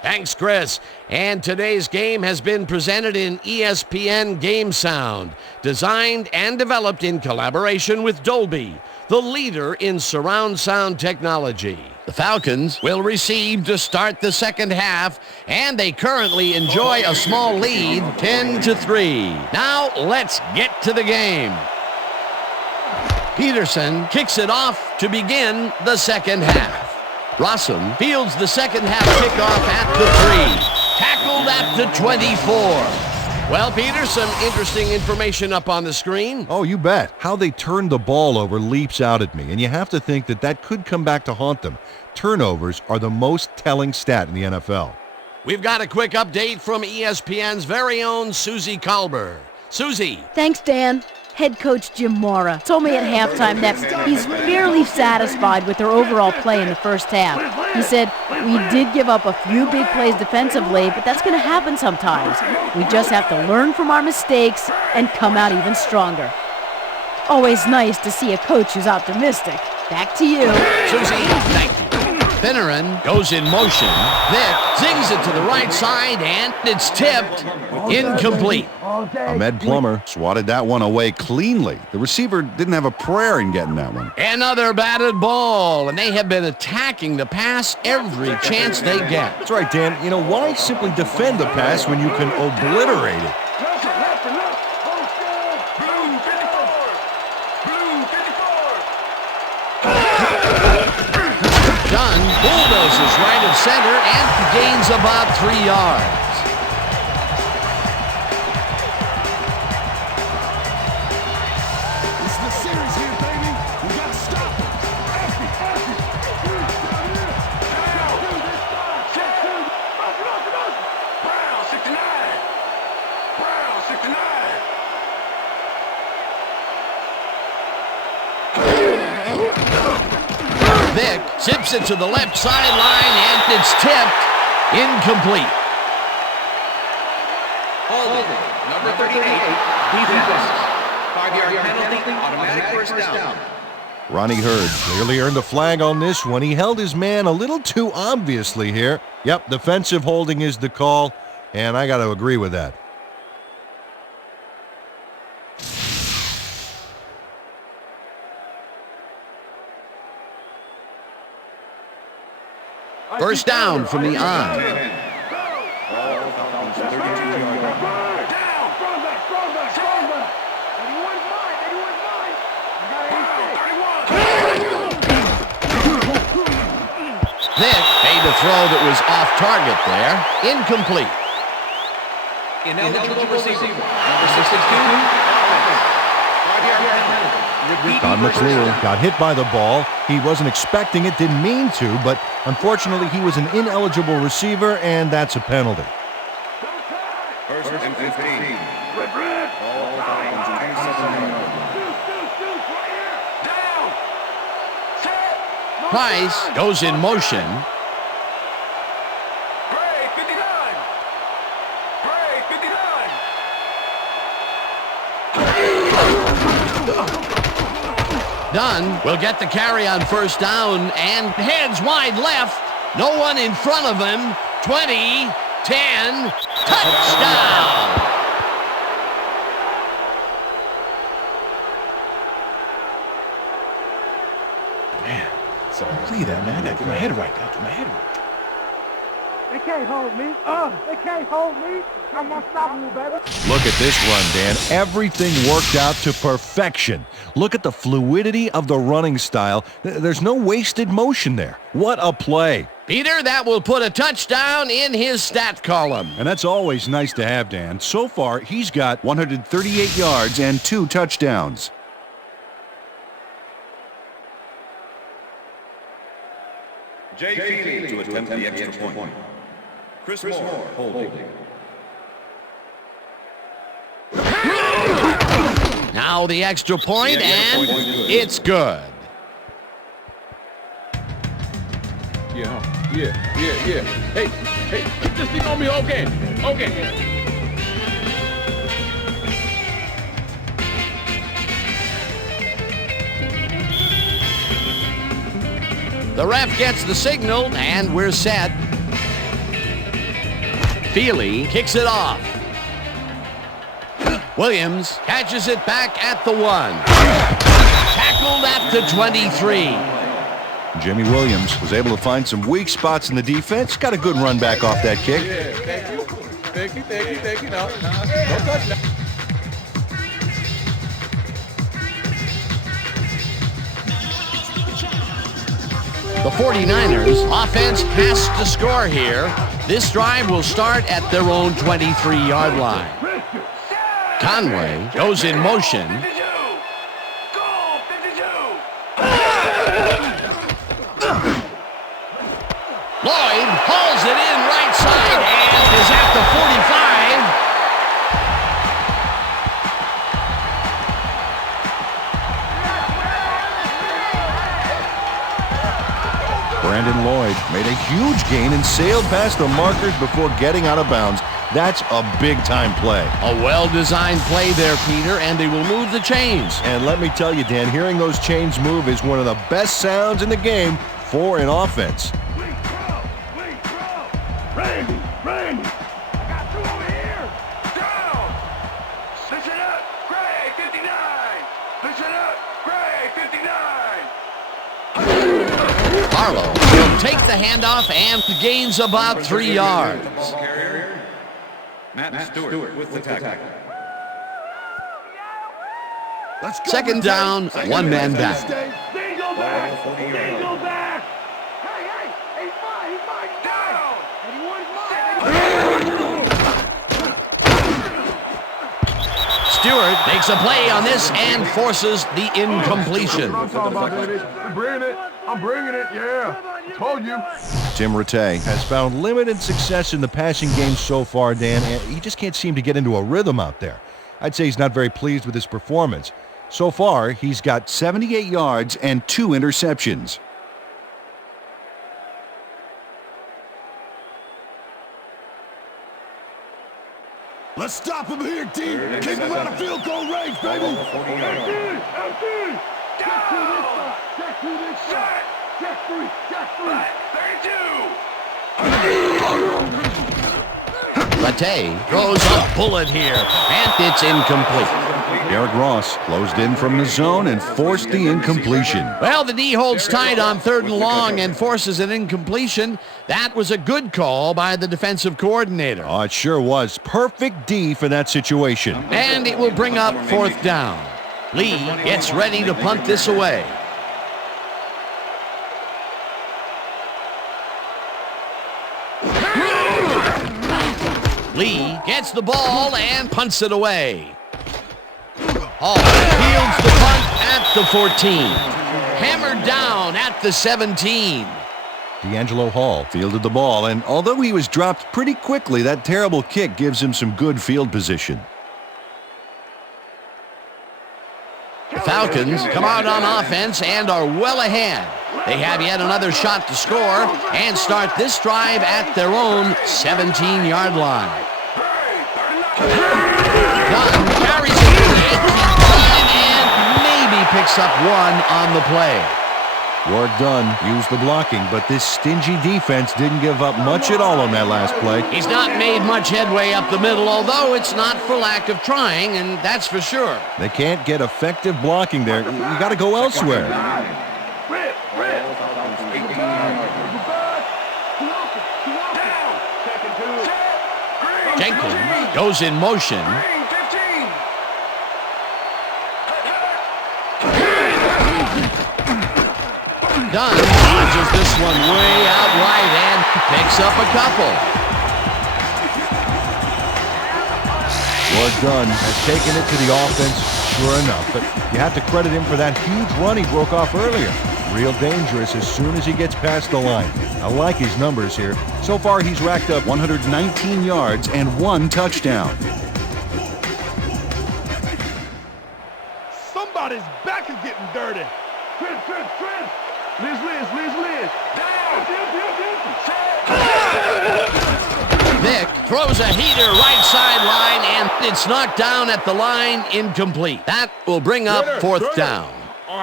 Thanks, Chris. And today's game has been presented in ESPN Game Sound, designed and developed in collaboration with Dolby, the leader in surround sound technology. The Falcons will receive to start the second half, and they currently enjoy a small lead, 10-3. Now let's get to the game. Peterson kicks it off to begin the second half. Rossum fields the second half kickoff at the 3. Tackled at the 24. Well, Peter, some interesting information up on the screen. Oh, you bet. How they turned the ball over leaps out at me, and you have to think that that could come back to haunt them. Turnovers are the most telling stat in the NFL. We've got a quick update from ESPN's very own Suzy Kolber. Suzy. Thanks, Dan. Head coach Jim Mora told me at halftime that he's fairly satisfied with their overall play in the first half. He said, we did give up a few big plays defensively, but that's going to happen sometimes. We just have to learn from our mistakes and come out even stronger. Always nice to see a coach who's optimistic. Back to you. Suzy, thank you. Finneran goes in motion. Vic zings it to the right side, and it's tipped. Incomplete. Ahmed Plummer swatted that one away cleanly. The receiver didn't have a prayer in getting that one. Another batted ball, and they have been attacking the pass every chance they get. That's right, Dan. You know, why simply defend the pass when you can obliterate it? Dunn bulldozes right at center and gains about 3 yards. This is the series here, baby. We got to stop it. Brown, 69. Brown, 69. Vic zips it to the left sideline, and it's tipped. Incomplete. Holding. Number 38. Defense. 5-yard penalty. Automatic first down. Ronnie Hurd clearly earned a flag on this one. He held his man a little too obviously here. Yep, defensive holding is the call, and I got to agree with that. First down from the on. Vic made the throw that was off target there. Incomplete. Ineligible receiver. Number 62. Don McClure got hit by the ball. He wasn't expecting it, didn't mean to, but unfortunately he was an ineligible receiver, and that's a penalty. First and 15. Price goes in motion. Gray, 59. Gray, 59. Dunn will get the carry on first down and heads wide left. No one in front of him. 20, 10, touchdown! Man, so see that, man. I got to get my head right. Got to get my head right. They can't hold me. They can't hold me. I'm unstoppable, baby. Look at this run, Dan. Everything worked out to perfection. Look at the fluidity of the running style. There's no wasted motion there. What a play. Peter, that will put a touchdown in his stat column. And that's always nice to have, Dan. So far, he's got 138 yards and 2 touchdowns. JT to attempt the extra point. Chris Moore holding. Now the extra point, and it's good. Yeah. Hey, just leave on me. Okay. The ref gets the signal, and we're set. Feely kicks it off. Williams catches it back at the 1. Tackled at the 23. Jimmy Williams was able to find some weak spots in the defense. Got a good run back off that kick. Yeah, thank you. Thank you. No, don't touch that. The 49ers offense has to score here. This drive will start at their own 23-yard line. Conway goes in motion. Lloyd hauls it in right side and is at the 45. Brandon Lloyd made a huge gain and sailed past the markers before getting out of bounds. That's a big-time play. A well-designed play there, Peter, and they will move the chains. And let me tell you, Dan, hearing those chains move is one of the best sounds in the game for an offense. Randy! I got two over here! Down! Listen up! Gray, 59! Listen up! Gray, 59! Harlow will take the handoff and gains about 3 yards. Matt Stewart with the tackle. Second down, one man back. Dingle back! Dingle back! Hey! He's mine! Down! Stewart makes a play on this and forces the incompletion. I'm bringing it, yeah. Told you. Tim Rattay has found limited success in the passing game so far, Dan, and he just can't seem to get into a rhythm out there. I'd say he's not very pleased with his performance. So far, he's got 78 yards and 2 interceptions. Let's stop him here, team. Keep him out of field goal range, baby. Empty. Check to this side. Check three. 32. Rattay throws a bullet here, and it's incomplete. Derek Ross closed in from the zone and forced the incompletion. Well, the D holds tight on 3rd and long and forces an incompletion. That was a good call by the defensive coordinator. Oh, it sure was. Perfect D for that situation. And it will bring up 4th down. Lee gets ready to punt this away. Lee gets the ball and punts it away. Hall fields the punt at the 14. Hammered down at the 17. D'Angelo Hall fielded the ball, and although he was dropped pretty quickly, that terrible kick gives him some good field position. The Falcons come out on offense and are well ahead. They have yet another shot to score and start this drive at their own 17-yard line. Dunn carries it to the 18 and maybe picks up 1 on the play. Work done. Used the blocking, but this stingy defense didn't give up much at all on that last play. He's not made much headway up the middle, although it's not for lack of trying, and that's for sure. They can't get effective blocking there. You got to go elsewhere. Jenkins goes in motion. Dunn dodges this one way out right and picks up a couple. Ward Dunn has taken it to the offense, sure enough, but you have to credit him for that huge run he broke off earlier. Real dangerous as soon as he gets past the line. I like his numbers here. So far, he's racked up 119 yards and 1 touchdown. Somebody's back is getting dirty. Trent. Liz. Vick throws a heater right sideline, and it's knocked down at the line, incomplete. That will bring up 4th down.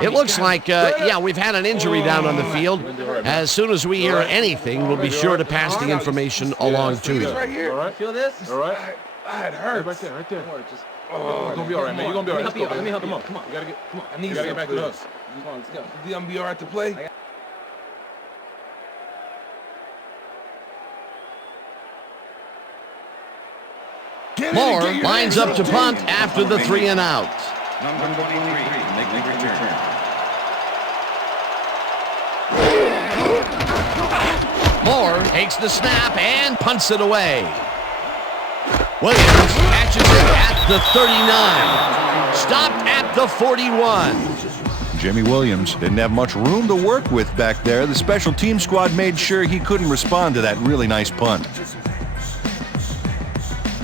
It looks like, we've had an injury down on the field. As soon as we hear anything, we'll be sure to pass the information along to you. Right here. All right. Feel this? All right. It hurts. Right there, right there. Just, Oh, you're gonna be all right, man. You're gonna be all right. Let's go, Let me help you. Come on. Come on. You gotta get. Come on. I need You gotta get back to some, us. Come on, let's go. You gonna be all right to play? Moore lines up to punt after the 3 and out. Number 23, make the return. Moore takes the snap and punts it away. Williams catches it at the 39. Stopped at the 41. Jimmy Williams didn't have much room to work with back there. The special team squad made sure he couldn't respond to that really nice punt.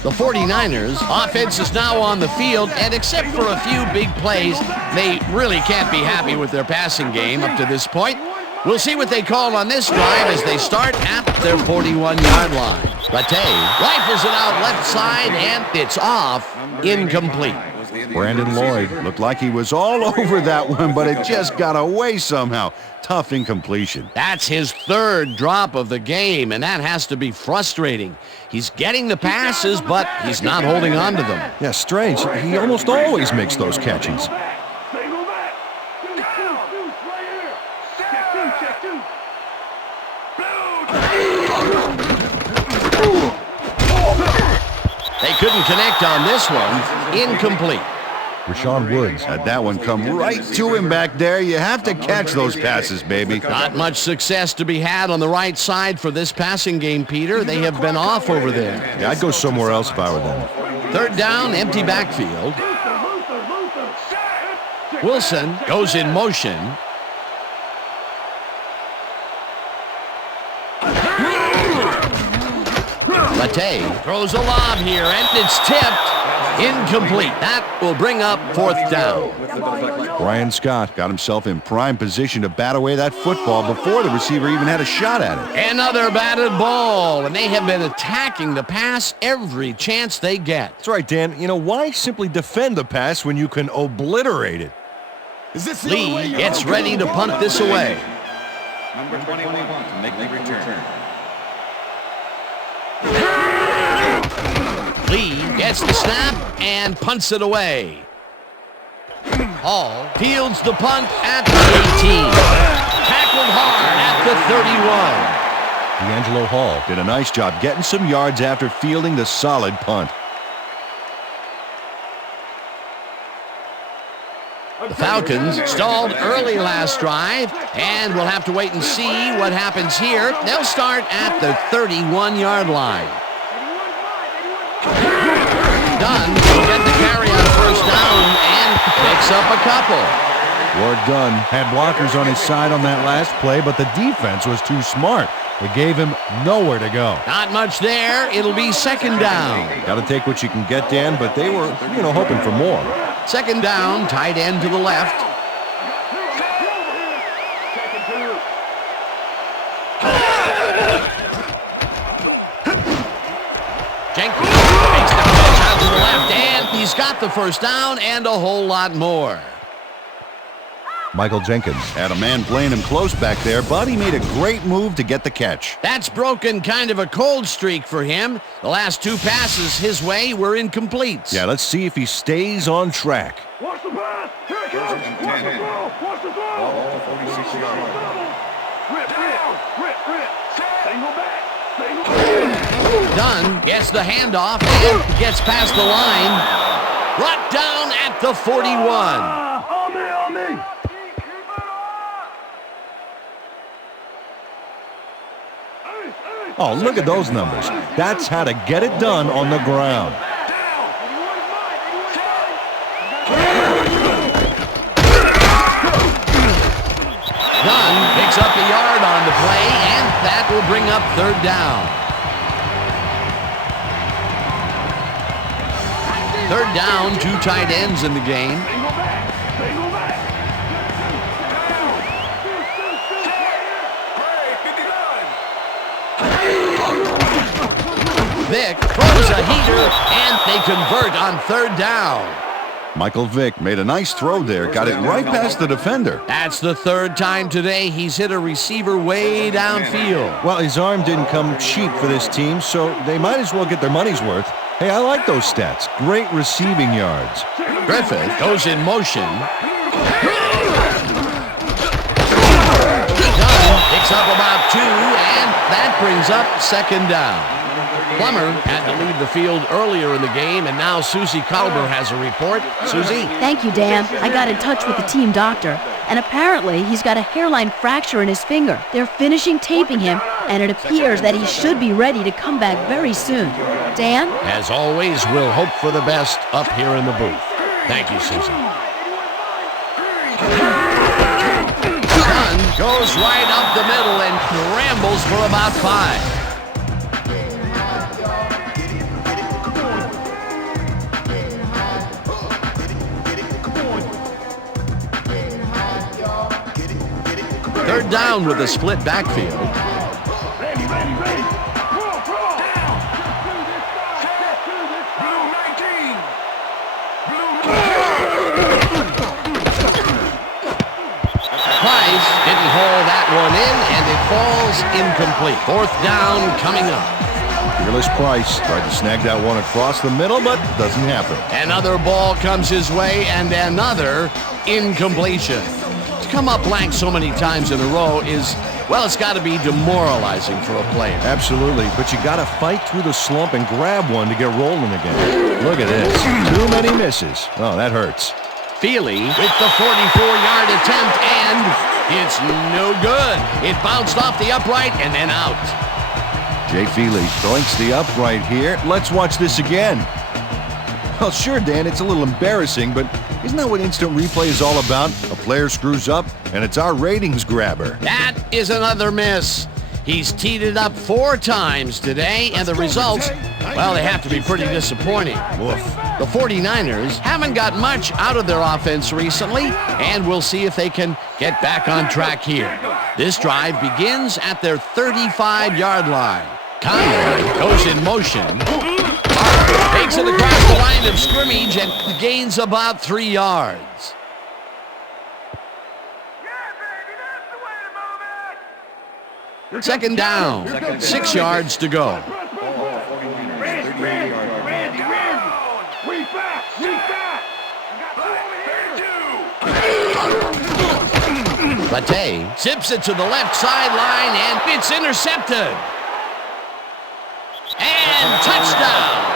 The 49ers offense is now on the field, and except for a few big plays, they really can't be happy with their passing game up to this point. We'll see what they call on this drive as they start at their 41-yard line. Rattay rifles it out left side, and it's off, incomplete. Brandon Lloyd looked like he was all over that one, but it just got away somehow. Tough incompletion. That's his 3rd drop of the game, and that has to be frustrating. He's getting the passes, but he's not holding on to them. Yeah, strange. He almost always makes those catches. They couldn't connect on this one. Incomplete. Rashawn Woods had that one come right to him back there. You have to catch those passes, baby. Not much success to be had on the right side for this passing game, Peter. They have been off over there. Yeah, I'd go somewhere else if I were them. 3rd down, empty backfield. Wilson goes in motion. Rattay throws a lob here, and it's tipped. Incomplete. That will bring up 4th down. Brian Scott got himself in prime position to bat away that football before the receiver even had a shot at it. Another batted ball, and they have been attacking the pass every chance they get. That's right, Dan. You know, why simply defend the pass when you can obliterate it? Lee gets ready to punt this away. Number 21, make the return. Lee gets the snap and punts it away. Hall fields the punt at the 18. Tackled hard at the 31. D'Angelo Hall did a nice job getting some yards after fielding the solid punt. The Falcons stalled early last drive, and we'll have to wait and see what happens here. They'll start at the 31-yard line. Dunn will get the carry on 1st down and picks up a couple. Ward Dunn had blockers on his side on that last play, but the defense was too smart. It gave him nowhere to go. Not much there. It'll be 2nd down. Got to take what you can get, Dan, but they were, hoping for more. 2nd down, tight end to the left. Jenkins makes the pitch out to the left, and he's got the 1st down and a whole lot more. Michael Jenkins had a man playing him close back there, but he made a great move to get the catch. That's broken kind of a cold streak for him. The last 2 passes his way were incomplete. Yeah, let's see if he stays on track. Watch the pass. Here it comes. Watch the throw. Watch the throw. All 46 yards. Rip. Single back. Single back. Dunn gets the handoff and gets past the line. Brought down at the 41. On me. Oh, look at those numbers. That's how to get it done on the ground. Dunn picks up a yard on the play, and that will bring up 3rd down. 3rd down, 2 tight ends in the game. Vick throws a heater, and they convert on 3rd down. Michael Vick made a nice throw there, got it right past the defender. That's the third time today he's hit a receiver way downfield. Well, his arm didn't come cheap for this team, so they might as well get their money's worth. Hey, I like those stats. Great receiving yards. Griffith goes in motion. Picks up about 2, and that brings up second down. Plummer had to leave the field earlier in the game, and now Suzy Kolber has a report. Suzy? Thank you, Dan. I got in touch with the team doctor, and apparently he's got a hairline fracture in his finger. They're finishing taping him, and it appears that he should be ready to come back very soon. Dan? As always, we'll hope for the best up here in the booth. Thank you, Suzy. Dunn goes right up the middle and scrambles for about 5. Third down with a split backfield. Ready. Come on. Down. Blue 19. Price didn't haul that one in, and it falls incomplete. Fourth down coming up. Fearless Price tried to snag that one across the middle, but doesn't happen. Another ball comes his way, and another incompletion. To come up blank so many times in a row is, well, it's got to be demoralizing for a player. Absolutely, but you got to fight through the slump and grab one to get rolling again. Look at this. Too many misses. Oh, that hurts. Feely with the 44-yard attempt, and it's no good. It bounced off the upright and then out. Jay Feely doinks the upright here. Let's watch this again. Well, sure, Dan, it's a little embarrassing, but isn't that what instant replay is all about? A player screws up, and it's our ratings grabber. That is another miss. He's teed it up 4 times today, and the results, well, they have to be pretty disappointing. Woof. The 49ers haven't got much out of their offense recently, and we'll see if they can get back on track here. This drive begins at their 35-yard line. Conway goes in motion. Takes it across the line of scrimmage and gains about 3 yards. Second down, 6 yards to go. Bate zips it to the left sideline, and it's intercepted. And touchdown.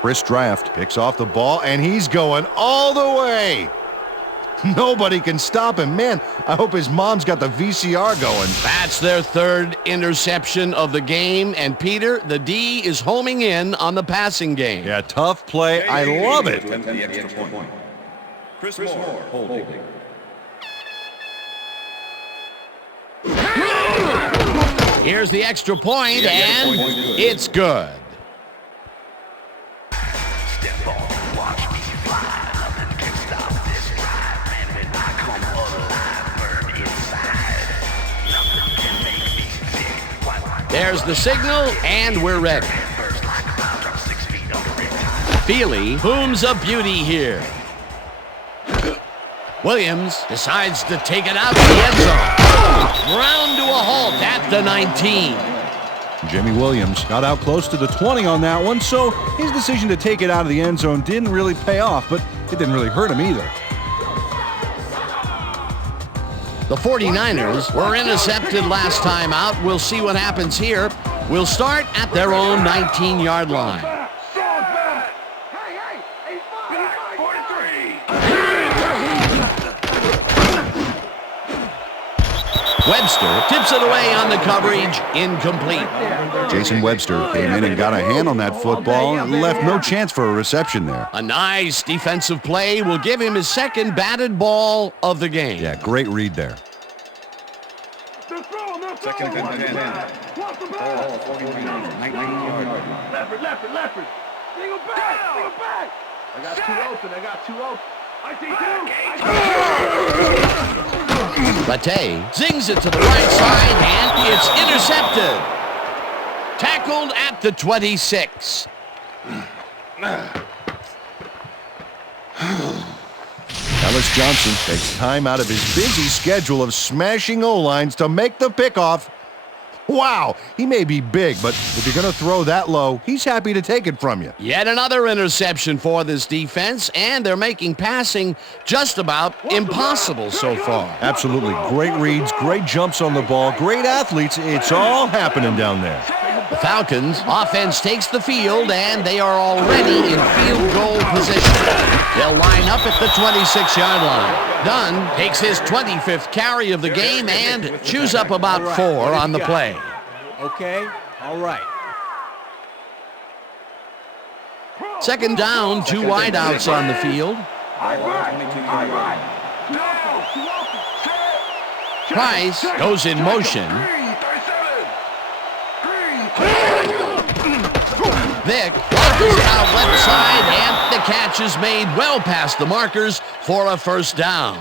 Chris Draft picks off the ball, and he's going all the way. Nobody can stop him. Man, I hope his mom's got the VCR going. That's their 3rd interception of the game, and Peter, the D is homing in on the passing game. Yeah, tough play. I love it. The extra point. Chris Moore holding. Here's the extra point, and it's good. There's the signal, and we're ready. Feely, whom's a beauty here. Williams decides to take it out to the end zone. Ground to a halt at the 19. Jimmy Williams got out close to the 20 on that one, so his decision to take it out of the end zone didn't really pay off, but it didn't really hurt him either. The 49ers were intercepted last time out. We'll see what happens here. We'll start at their own 19-yard line. Webster tips it away on the coverage, incomplete. Jason Webster came in and got a hand on that football and left no chance for a reception there. A nice defensive play will give him his 2nd batted ball of the game. Yeah, great read there. Second and 10. Ball 49, 19-yard line. Leopard. Single back. I got 2 open. Latte zings it to the right side, and it's intercepted. Tackled at the 26. Ellis Johnson takes time out of his busy schedule of smashing O-lines to make the pickoff. Wow, he may be big, but if you're going to throw that low, he's happy to take it from you. Yet another interception for this defense, and they're making passing just about impossible so far. Absolutely. Great reads, great jumps on the ball, great athletes. It's all happening down there. The Falcons offense takes the field, and they are already in field goal position. They'll line up at the 26-yard line. Dunn takes his 25th carry of the game and chews up about 4 on the play. Okay, all right. Second down, 2 wideouts on the field. Price goes in motion. Vick launches it out left side, and the catch is made well past the markers for a first down.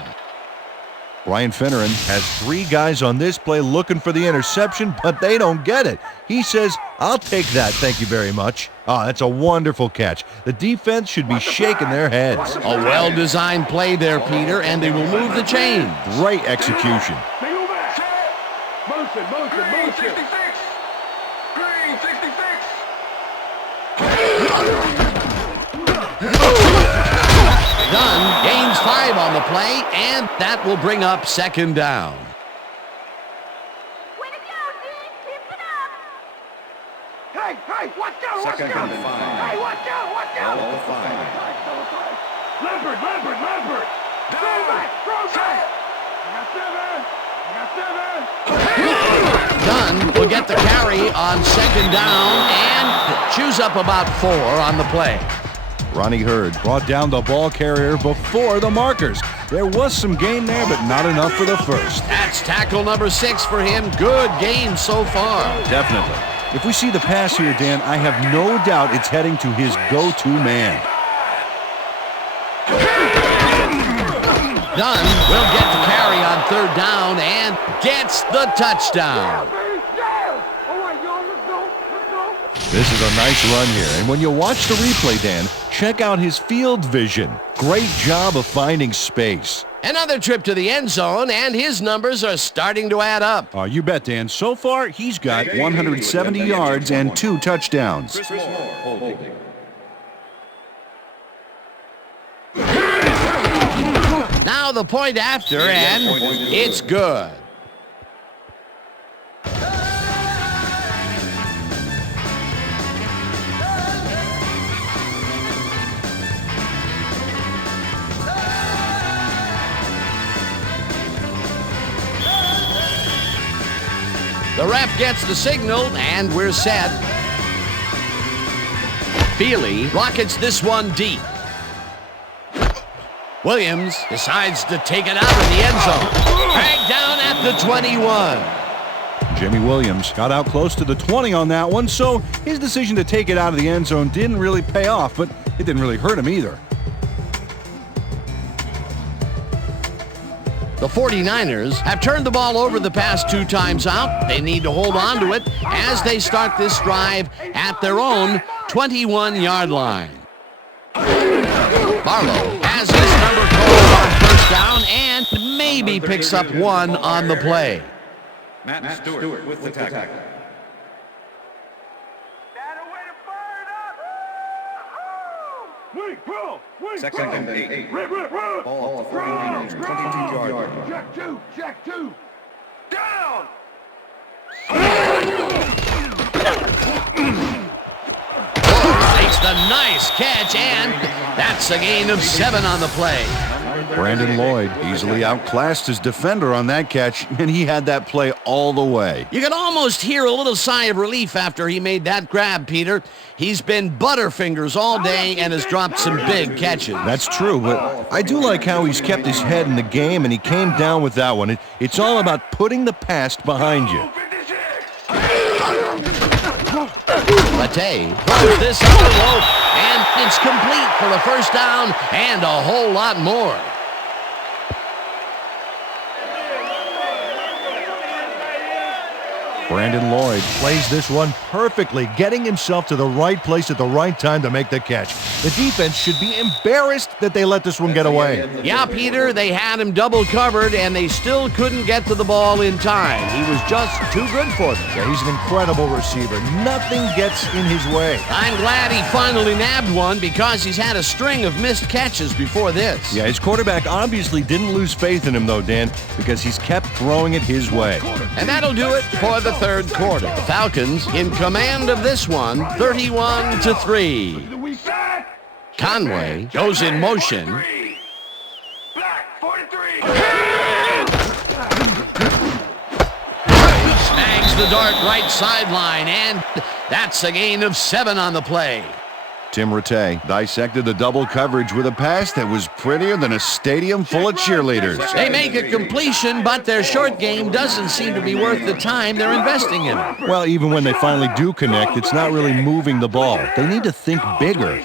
Brian Finneran has 3 guys on this play looking for the interception, but they don't get it. He says, "I'll take that, thank you very much." Oh, that's a wonderful catch. The defense should be shaking their heads. A well-designed play there, Peter, and they will move the chain. Great execution. Dunn gains 5 on the play, and that will bring up second down. Way to go, D! Keep it up! Hey, watch out, watch out! Hey, watch out! Leopard! Throw back! I got 7! Dunn will get the carry on second down and chews up about 4 on the play. Ronnie Hurd brought down the ball carrier before the markers. There was some gain there, but not enough for the first. That's tackle number 6 for him. Good game so far. Definitely. If we see the pass here, Dan, I have no doubt it's heading to his go-to man. Dunn will get the carry on third down and gets the touchdown. This is a nice run here, and when you watch the replay, Dan, check out his field vision. Great job of finding space. Another trip to the end zone, and his numbers are starting to add up. You bet, Dan. So far, he's got 170 yards and 2 touchdowns. Now the point after, and it's good. The ref gets the signal, and we're set. Feely rockets this one deep. Williams decides to take it out of the end zone. Dragged down at the 21. Jimmy Williams got out close to the 20 on that one, so his decision to take it out of the end zone didn't really pay off, but it didn't really hurt him either. The 49ers have turned the ball over the past 2 times out. They need to hold on to it as they start this drive at their own 21-yard line. Barlow has his number called on first down and maybe picks up 1 on the play. Matt Stewart with the tackle. Second and 8. Ball at the 49ers, 22-yard line. Jack 2. Down! Makes the nice catch, and that's a gain of 7 on the play. Brandon Lloyd easily outclassed his defender on that catch, and he had that play all the way. You can almost hear a little sigh of relief after he made that grab, Peter. He's been butterfingers all day and has dropped some big catches. That's true, but I do like how he's kept his head in the game, and he came down with that one. It's all about putting the past behind you. Latte throws this up the low. And it's complete for a first down and a whole lot more. Brandon Lloyd plays this one perfectly, getting himself to the right place at the right time to make the catch. The defense should be embarrassed that they let this one get away. Yeah, Peter, they had him double covered, and they still couldn't get to the ball in time. He was just too good for them. Yeah, he's an incredible receiver. Nothing gets in his way. I'm glad he finally nabbed one because he's had a string of missed catches before this. Yeah, his quarterback obviously didn't lose faith in him, though, Dan, because he's kept throwing it his way. And that'll do it for the third quarter. The Falcons in command of this one, 31-3. Conway goes in motion. Snags the dart right sideline, and that's a gain of 7 on the play. Tim Rattay dissected the double coverage with a pass that was prettier than a stadium full of cheerleaders. They make a completion, but their short game doesn't seem to be worth the time they're investing in. Well, even when they finally do connect, it's not really moving the ball. They need to think bigger.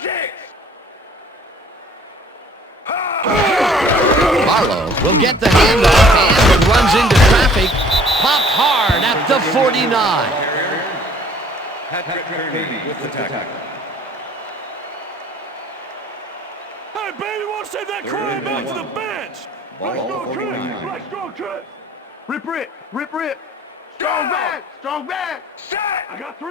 Barlow will get the handoff and runs into traffic. Popped hard at the 49. Patrick Payne with the tackle. Hey, baby, want to send that crying back to the bench? Ball 49. Black strong cut. Rip. Strong back. Set. I got 3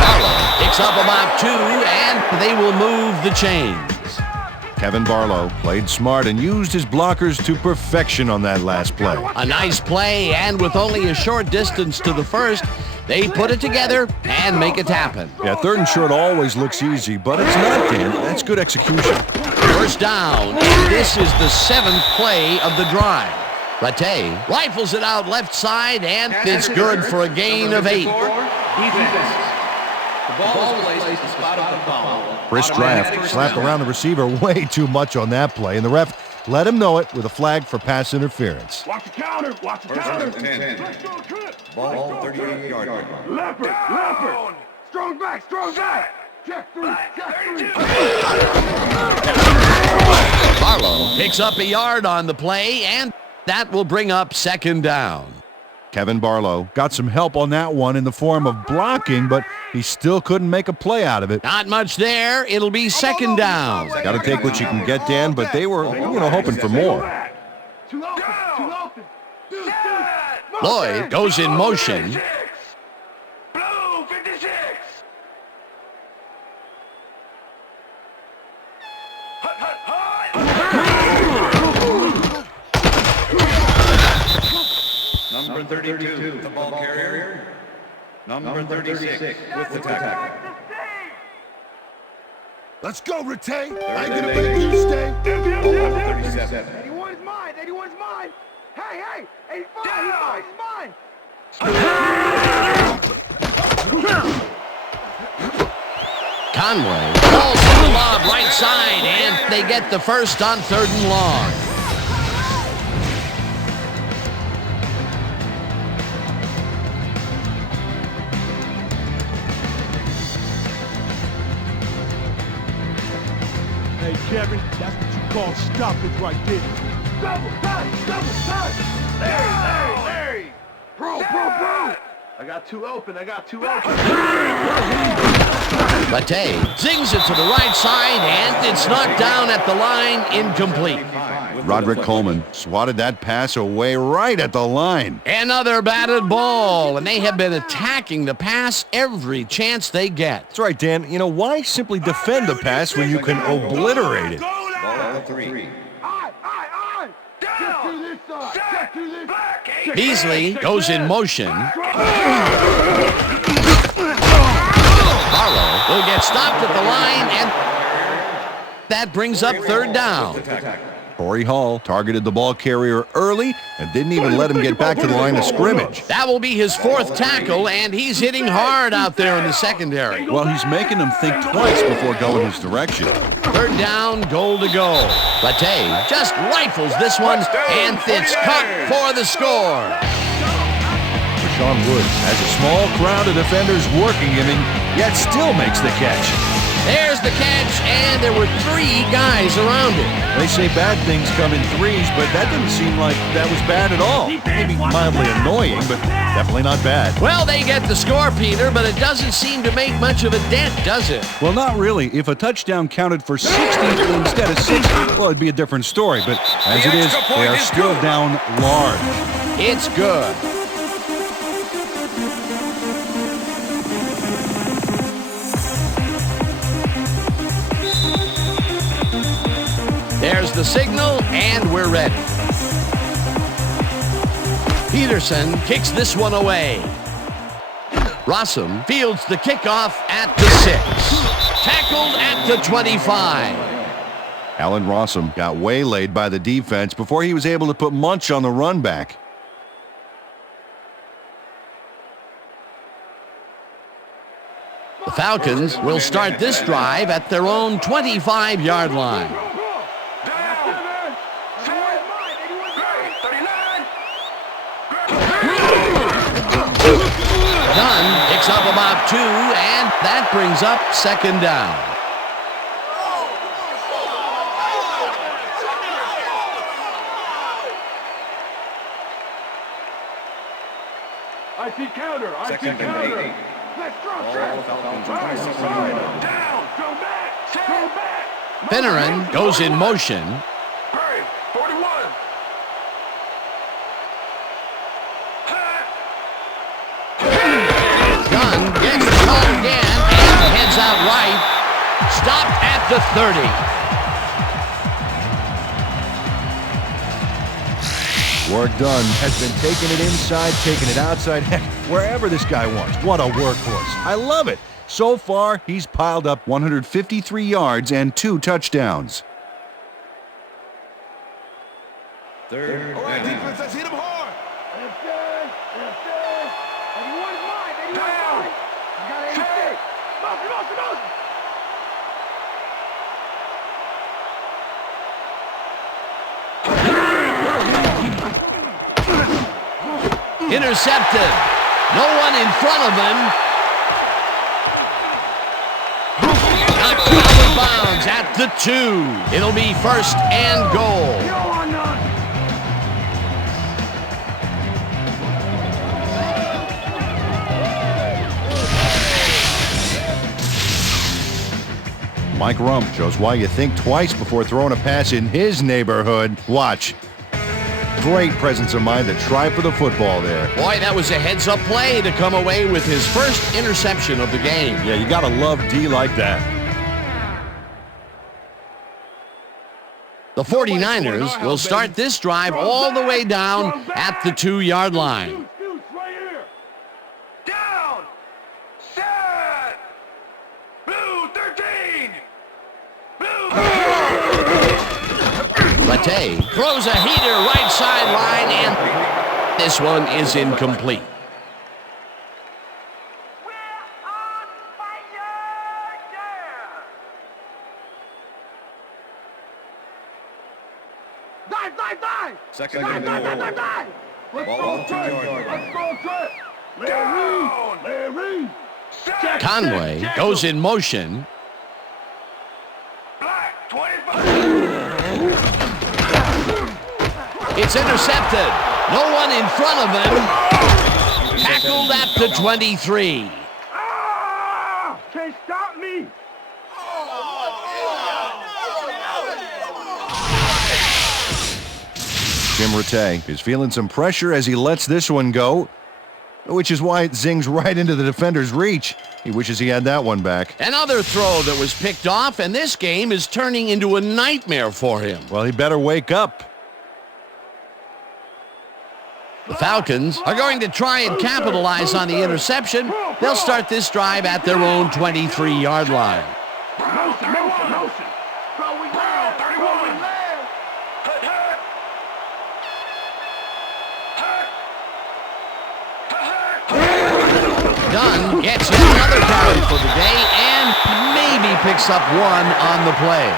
Barlow picks up about 2, and they will move the chains. Kevin Barlow played smart and used his blockers to perfection on that last play. A nice play, and with only a short distance to the first, they put it together and make it happen. Yeah, 3rd and short always looks easy, but it's not, Dan. That's good execution. First down, and this is the 7th play of the drive. Rattay rifles it out left side, and it's good for a gain of 8. Defense. The ball is placed at the spot of the foul. Chris Draft slapped around the receiver way too much on that play, and the ref let him know it with a flag for pass interference. Watch the counter. First and 10. Ball 38-yard line. Leopard. Strong back. Check 3. Barlow picks up a yard on the play, and that will bring up 2nd down. Kevin Barlow got some help on that one in the form of blocking, but he still couldn't make a play out of it. Not much there. It'll be 2nd down. Got to take what you can get, Dan, but they were, hoping for more. Too open. Lloyd goes in motion. Blue 56. Number 32, the ball carrier. Number 36 with the tackle. Let's go, Rattay. I ain't and gonna make you stay. Ball 37. 81's mine. 81's mine. Hey, 85 is mine. Conway falls to the lob right side, and they get the first on 3rd and long. Hey, Kevin, that's what you call stoppage right there. Double touch. Larry. Bro. I got 2 open. Rattay zings it to the right side, and it's knocked down at the line, incomplete. Roderick Coleman swatted that pass away right at the line. Another batted ball, and they have been attacking the pass every chance they get. That's right, Dan. Why simply defend the pass when you can obliterate it? Ball 3. Beasley goes in motion. Barlow will get stopped at the line, and that brings up 3rd down. Corey Hall targeted the ball carrier early and didn't even let him get back to the line of scrimmage. That will be his 4th tackle, and he's hitting hard out there in the secondary. Well, he's making them think twice before going his direction. 3rd down, goal to go. Rattay just rifles this one, and it's caught for the score. Sean Woods has a small crowd of defenders working him and yet still makes the catch. There's the catch, and there were 3 guys around it. They say bad things come in threes, but that didn't seem like that was bad at all. Maybe mildly annoying, but definitely not bad. Well, they get the score, Peter, but it doesn't seem to make much of a dent, does it? Well, not really. If a touchdown counted for 60 instead of 60, well, it'd be a different story. But as it is, they are still down large. It's good. There's the signal, and we're ready. Peterson kicks this one away. Rossum fields the kickoff at the 6. Tackled at the 25. Allen Rossum got waylaid by the defense before he was able to put Munch on the run back. The Falcons will start this drive at their own 25-yard line. Dunn picks up about 2, and that brings up 2nd down. I see counter. I see counter. Let's drop trap. Down. Go back. Go back. Finneran goes in motion. Hurry. 41. Dunn gets the ball again and heads out right. Stopped at the 30. Work done. Has been taking it inside, taking it outside, heck, wherever this guy wants. What a workhorse. I love it. So far, he's piled up 153 yards and 2 touchdowns. Third. All right, defense, let's hit him hard. That's good. That's good. 81's mine. 81's mine. I got 86. Motion. Intercepted. No one in front of him. Knocked out of bounds at the 2. It'll be 1st and goal. Mike Rump shows why you think twice before throwing a pass in his neighborhood. Watch. Great presence of mind to try for the football there. Boy, that was a heads-up play to come away with his first interception of the game. Yeah, you gotta love D like that. The 49ers will start this drive all the way down at the 2-yard line. Down. Set. Blue 13. Latte throws a heater right sideline, and this one is incomplete. Dive. Second and goal. Ball 2 yards. Let's go, Trey. Larry. Conway goes in motion. Black 25. It's intercepted. No one in front of him. Tackled at the 23. Can't stop me. Jim Rattay is feeling some pressure as he lets this one go, which is why it zings right into the defender's reach. He wishes he had that one back. Another throw that was picked off, and this game is turning into a nightmare for him. Well, he better wake up. The Falcons are going to try and capitalize on the interception. They'll start this drive at their own 23-yard line. Motion. Going down. 31. Dunn gets another carry for the day and maybe picks up 1 on the play.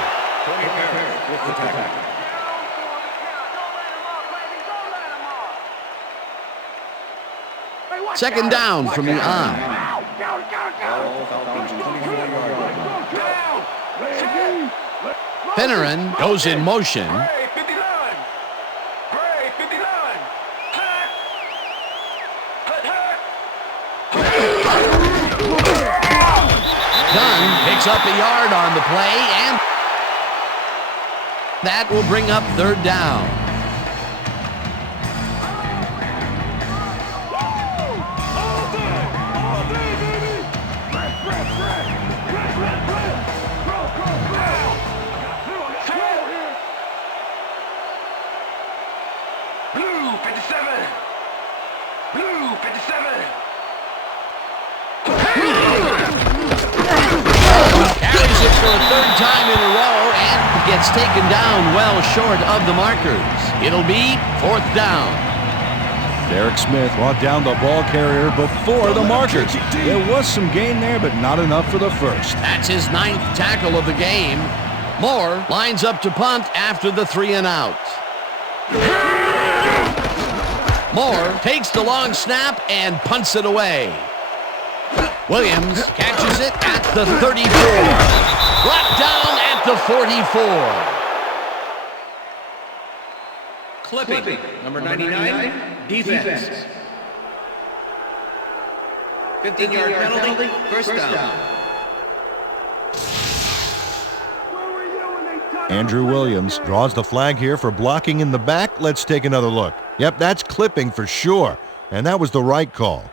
Second down from the I. Finneran goes in motion. Dunn picks up a yard on the play, and that will bring up third down. Carries it for a third time in a row and gets taken down well short of the markers. It'll be fourth down. Derek Smith brought down the ball carrier before the markers. There was some gain there, but not enough for the first. That's his 9th tackle of the game. Moore lines up to punt after the 3 and out. Moore takes the long snap and punts it away. Williams catches it at the 34. Brought down at the 44. Clipping, number 99, defense. 15-yard penalty, first down. Andrew Williams draws the flag here for blocking in the back. Let's take another look. Yep, that's clipping for sure. And that was the right call.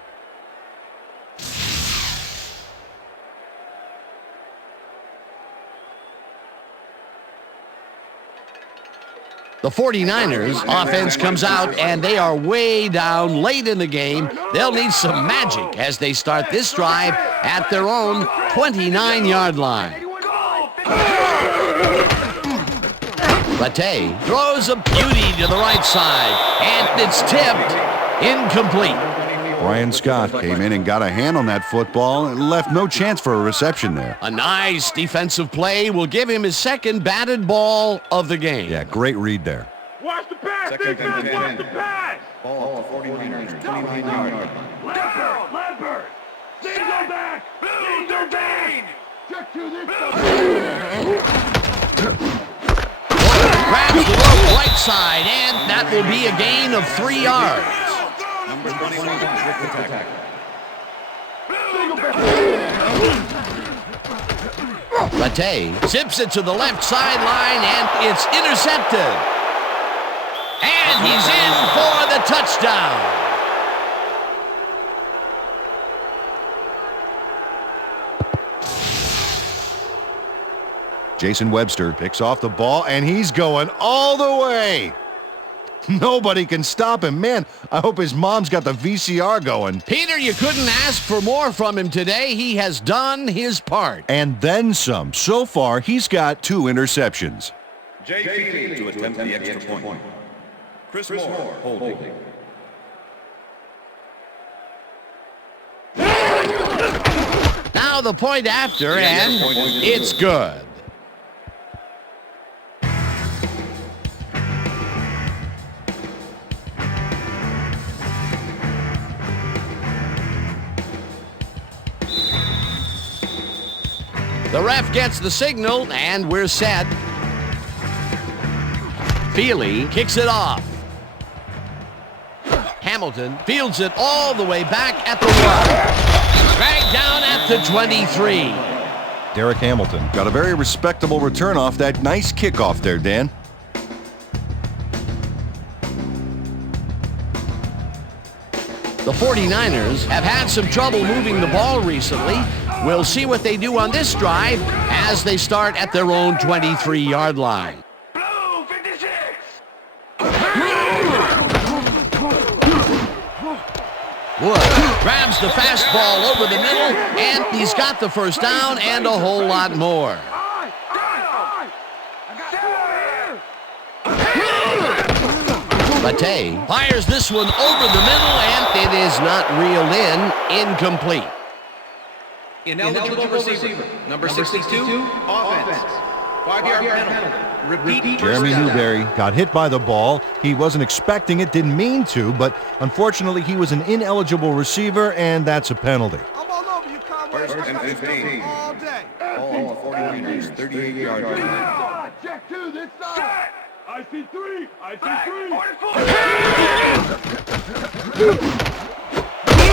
The 49ers offense comes out, and they are way down late in the game. They'll need some magic as they start this drive at their own 29-yard line. Latte throws a beauty to the right side, and it's tipped incomplete. Brian Scott came in and got a hand on that football and left no chance for a reception there. A nice defensive play will give him his second batted ball of the game. Yeah, great read there. Watch the pass, defense, watch the pass! Ball 49ers, 29-yard. Lambert! Stay back! Blue 13! Check to this Grabs the rope right side, and that will be a gain of 3 yards. Number 21 with the tackle. Latte zips it to the left sideline, and it's intercepted. And he's in for the touchdown. Jason Webster picks off the ball, and he's going all the way. Nobody can stop him. Man, I hope his mom's got the VCR going. Peter, you couldn't ask for more from him today. He has done his part. And then some. So far, he's got 2 interceptions. Jay Feely to attempt the extra point. Chris Moore holding. Now the point after, and it's good. The ref gets the signal, and we're set. Feely kicks it off. Hamilton fields it all the way back at the 1. Dragged down at the 23. Derek Hamilton got a very respectable return off that nice kickoff there, Dan. The 49ers have had some trouble moving the ball recently. We'll see what they do on this drive as they start at their own 23-yard line. Blue 56! Wood grabs the fastball over the middle, and he's got the first down and a whole lot more. Latte fires this one over the middle, and it is not reeled in. Incomplete. Ineligible receiver, number 62, offense. 5-yard penalty. Repeat. Jeremy Newberry got hit by the ball. He wasn't expecting it, didn't mean to, but unfortunately he was an ineligible receiver, and that's a penalty. I'm all over you, Conway. First and 15. All day. Ball 49ers, 38-yard line. Check 2 this side. I see 3.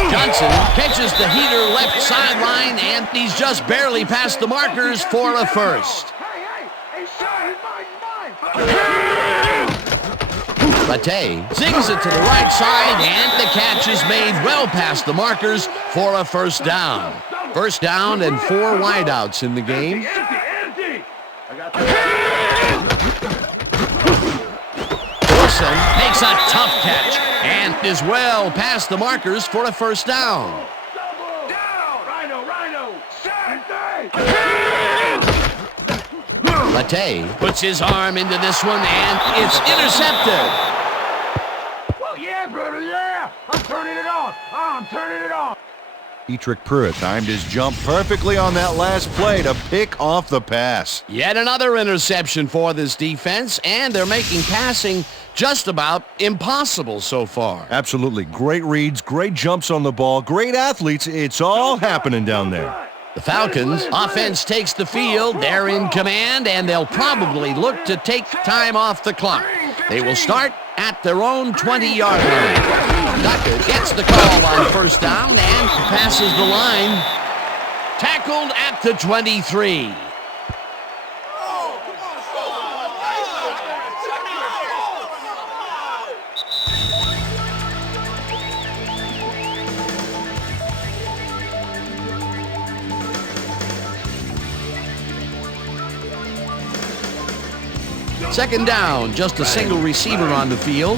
Johnson catches the heater left sideline, and he's just barely past the markers for a first. Hey, shot. He's mine. Bate zings it to the right side, and the catch is made well past the markers for a first down. First down and 4 wideouts in the game. Empty. Wilson makes a tough catch and is well past the markers for a first down. Down. Rhino. Bate puts his arm into this one, and it's intercepted. Well, yeah, brother, yeah. I'm turning it on. Dietrich Pruitt timed his jump perfectly on that last play to pick off the pass. Yet another interception for this defense, and they're making passing just about impossible so far. Absolutely. Great reads, great jumps on the ball, great athletes. It's all happening down there. The Falcons offense takes the field. They're in command, and they'll probably look to take time off the clock. They will start at their own 20-yard line. Duckett gets the call on first down and passes the line. Tackled at the 23. Second down, just a single receiver on the field.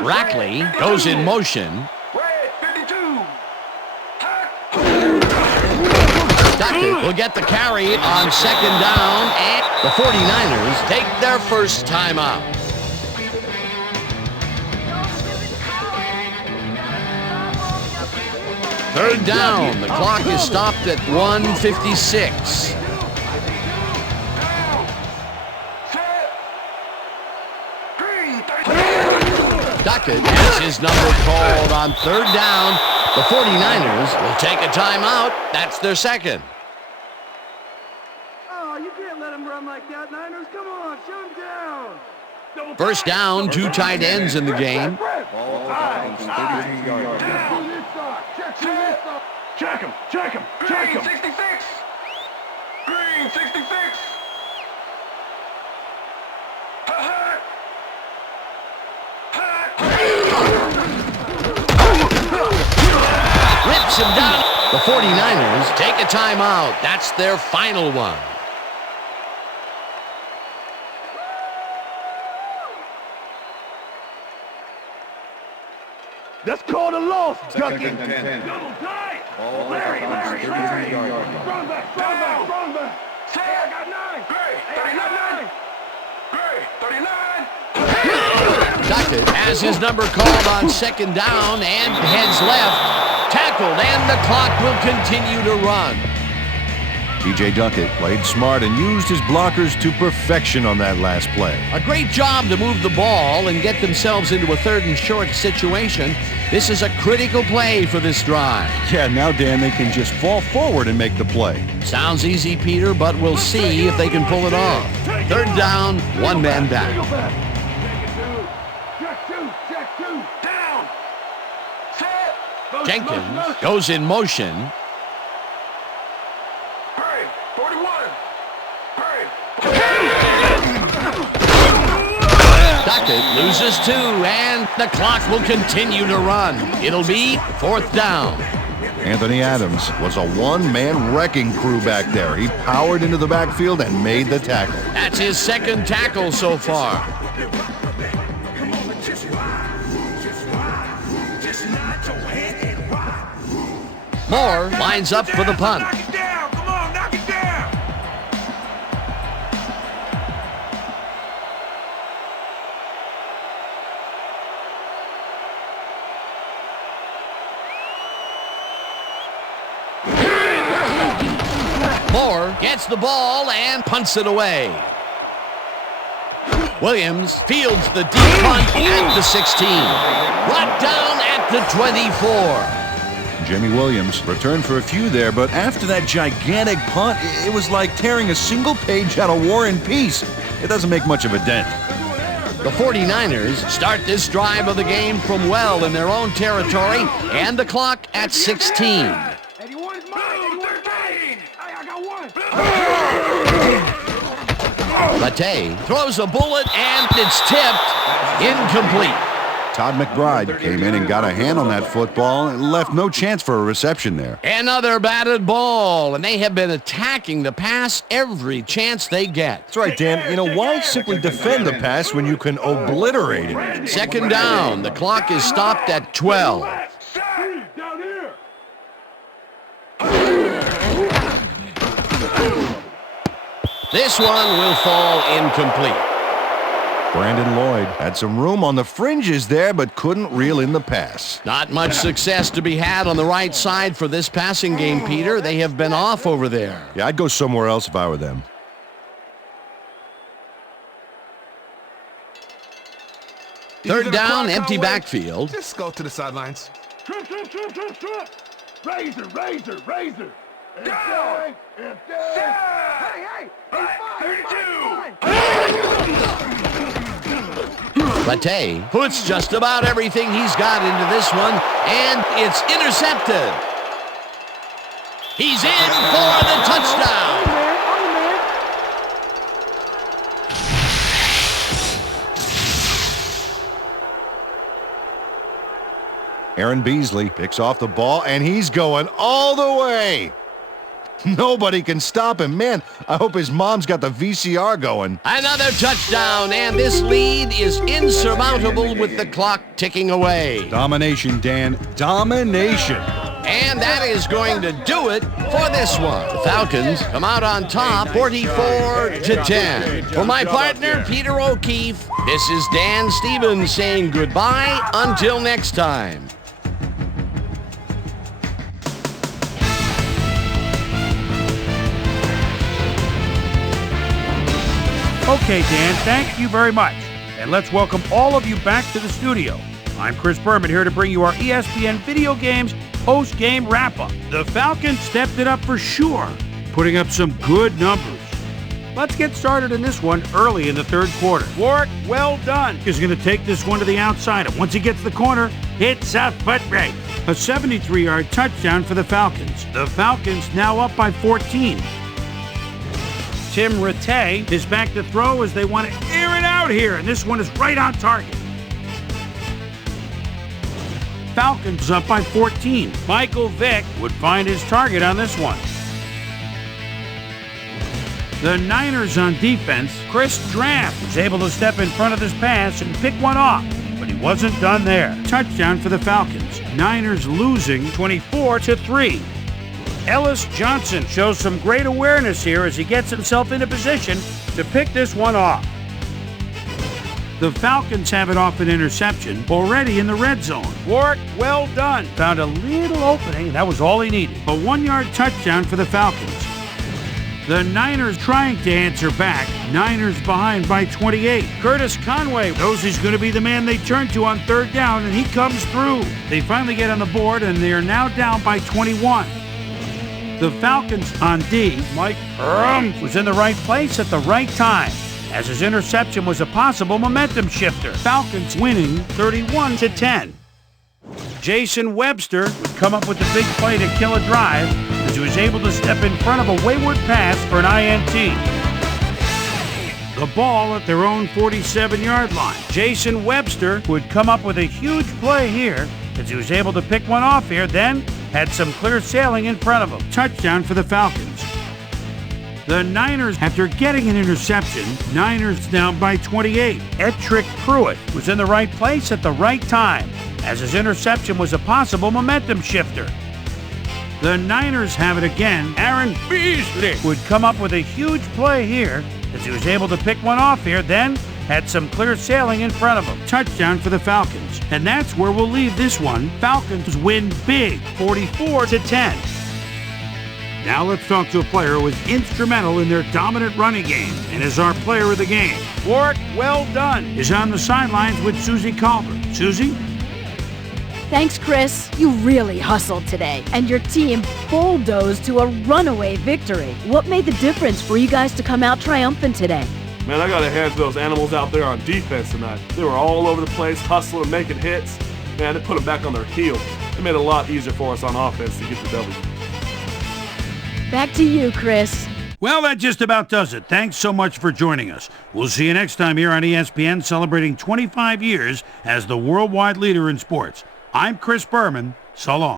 Rackley goes in motion. Duckett will get the carry on second down, and the 49ers take their first timeout. Third down. The clock is stopped at 1:56. Duckett has his number called on third down. The 49ers will take a timeout. That's their second. Oh, you can't let him run like that, Niners. Come on, shut him down. First down, 2 tight ends in the game. Ball 32-yard line. Check him. Green 66. Green 66. Rips him down. The 49ers take a timeout. That's their final one. That's called a loss, Second Ducky. and 10. Double tight. Ball Larry. 32-yard line. Strong back. Hey, I got 9. Hey, I got 9. Duckett has his number called on second down and heads left. Tackled, and the clock will continue to run. T.J. Duckett played smart and used his blockers to perfection on that last play. A great job to move the ball and get themselves into a third and short situation. This is a critical play for this drive. Yeah, now, Dan, they can just fall forward and make the play. Sounds easy, Peter, but we'll see if they can pull it off. Third down, one man back. Check two. Down. Set. Jenkins goes in motion. Hurry. 41. Hurry. Duckett loses 2, and the clock will continue to run. It'll be fourth down. Anthony Adams was a one-man wrecking crew back there. He powered into the backfield and made the tackle. That's his second tackle so far. Moore lines up for the punt. Knock it down. Come on, knock it down. Moore gets the ball and punts it away. Williams fields the deep punt at the 16. Brought down at the 24. Jamie Williams returned for a few there, but after that gigantic punt, it was like tearing a single page out of War and Peace. It doesn't make much of a dent. The 49ers start this drive of the game from well in their own territory, and the clock at 16. 81 is mine. 13. I got one. Latte throws a bullet, and it's tipped. Incomplete. Todd McBride came in and got a hand on that football and left no chance for a reception there. Another batted ball, and they have been attacking the pass every chance they get. That's right, Dan. You know, why simply defend the pass when you can obliterate it? Second down. The clock is stopped at 12. Down here. This one will fall incomplete. Brandon Lloyd had some room on the fringes there, but couldn't reel in the pass. Not much success to be had on the right side for this passing game, Peter. They have been off over there. Yeah, I'd go somewhere else if I were them. Third down, empty backfield. Just go to the sidelines. Trip. Razor. Down. Hey. 32. Latte puts just about everything he's got into this one, and it's intercepted. He's in for the touchdown. Aaron Beasley picks off the ball, and he's going all the way. Nobody can stop him. Man, I hope his mom's got the VCR going. Another touchdown, and this lead is insurmountable with the clock ticking away. Domination, Dan. Domination. And that is going to do it for this one. The Falcons come out on top, 44-10. For my partner, Peter O'Keefe, this is Dan Stevens saying goodbye until next time. Okay, Dan, thank you very much. And let's welcome all of you back to the studio. I'm Chris Berman, here to bring you our ESPN Video Games post-game wrap-up. The Falcons stepped it up for sure, putting up some good numbers. Let's get started in this one early in the third quarter. Work well done. He's going to take this one to the outside, and once he gets the corner, hits a foot race. A 73-yard touchdown for the Falcons. The Falcons now up by 14. Tim Rattay is back to throw as they want to air it out here, and this one is right on target. Falcons up by 14. Michael Vick would find his target on this one. The Niners on defense, Chris Draft was able to step in front of this pass and pick one off, but he wasn't done there. Touchdown for the Falcons. Niners losing 24-3. Ellis Johnson shows some great awareness here as he gets himself into position to pick this one off. The Falcons have it off an interception already in the red zone. Work well done. Found a little opening, and that was all he needed. A 1-yard touchdown for the Falcons. The Niners trying to answer back. Niners behind by 28. Curtis Conway knows he's going to be the man they turn to on third down, and he comes through. They finally get on the board, and they are now down by 21. The Falcons on D, Mike was in the right place at the right time, as his interception was a possible momentum shifter. Falcons winning 31-10. Jason Webster would come up with the big play to kill a drive as he was able to step in front of a wayward pass for an INT. The ball at their own 47-yard line. Jason Webster would come up with a huge play here as he was able to pick one off here, then had some clear sailing in front of him. Touchdown for the Falcons. The Niners, after getting an interception, Niners down by 28. Ettrick Pruitt was in the right place at the right time, as his interception was a possible momentum shifter. The Niners have it again. Aaron Beasley would come up with a huge play here, as he was able to pick one off here, then had some clear sailing in front of him. Touchdown for the Falcons. And that's where we'll leave this one. Falcons win big, 44-10. Now let's talk to a player who was instrumental in their dominant running game and is our player of the game. Work well done is on the sidelines with Suzy Kolber. Suzy? Thanks, Chris. You really hustled today, and your team bulldozed to a runaway victory. What made the difference for you guys to come out triumphant today? Man, I got to hand to those animals out there on defense tonight. They were all over the place, hustling, making hits. Man, it put them back on their heels. It made it a lot easier for us on offense to get the W. Back to you, Chris. Well, that just about does it. Thanks so much for joining us. We'll see you next time here on ESPN, celebrating 25 years as the worldwide leader in sports. I'm Chris Berman. So long.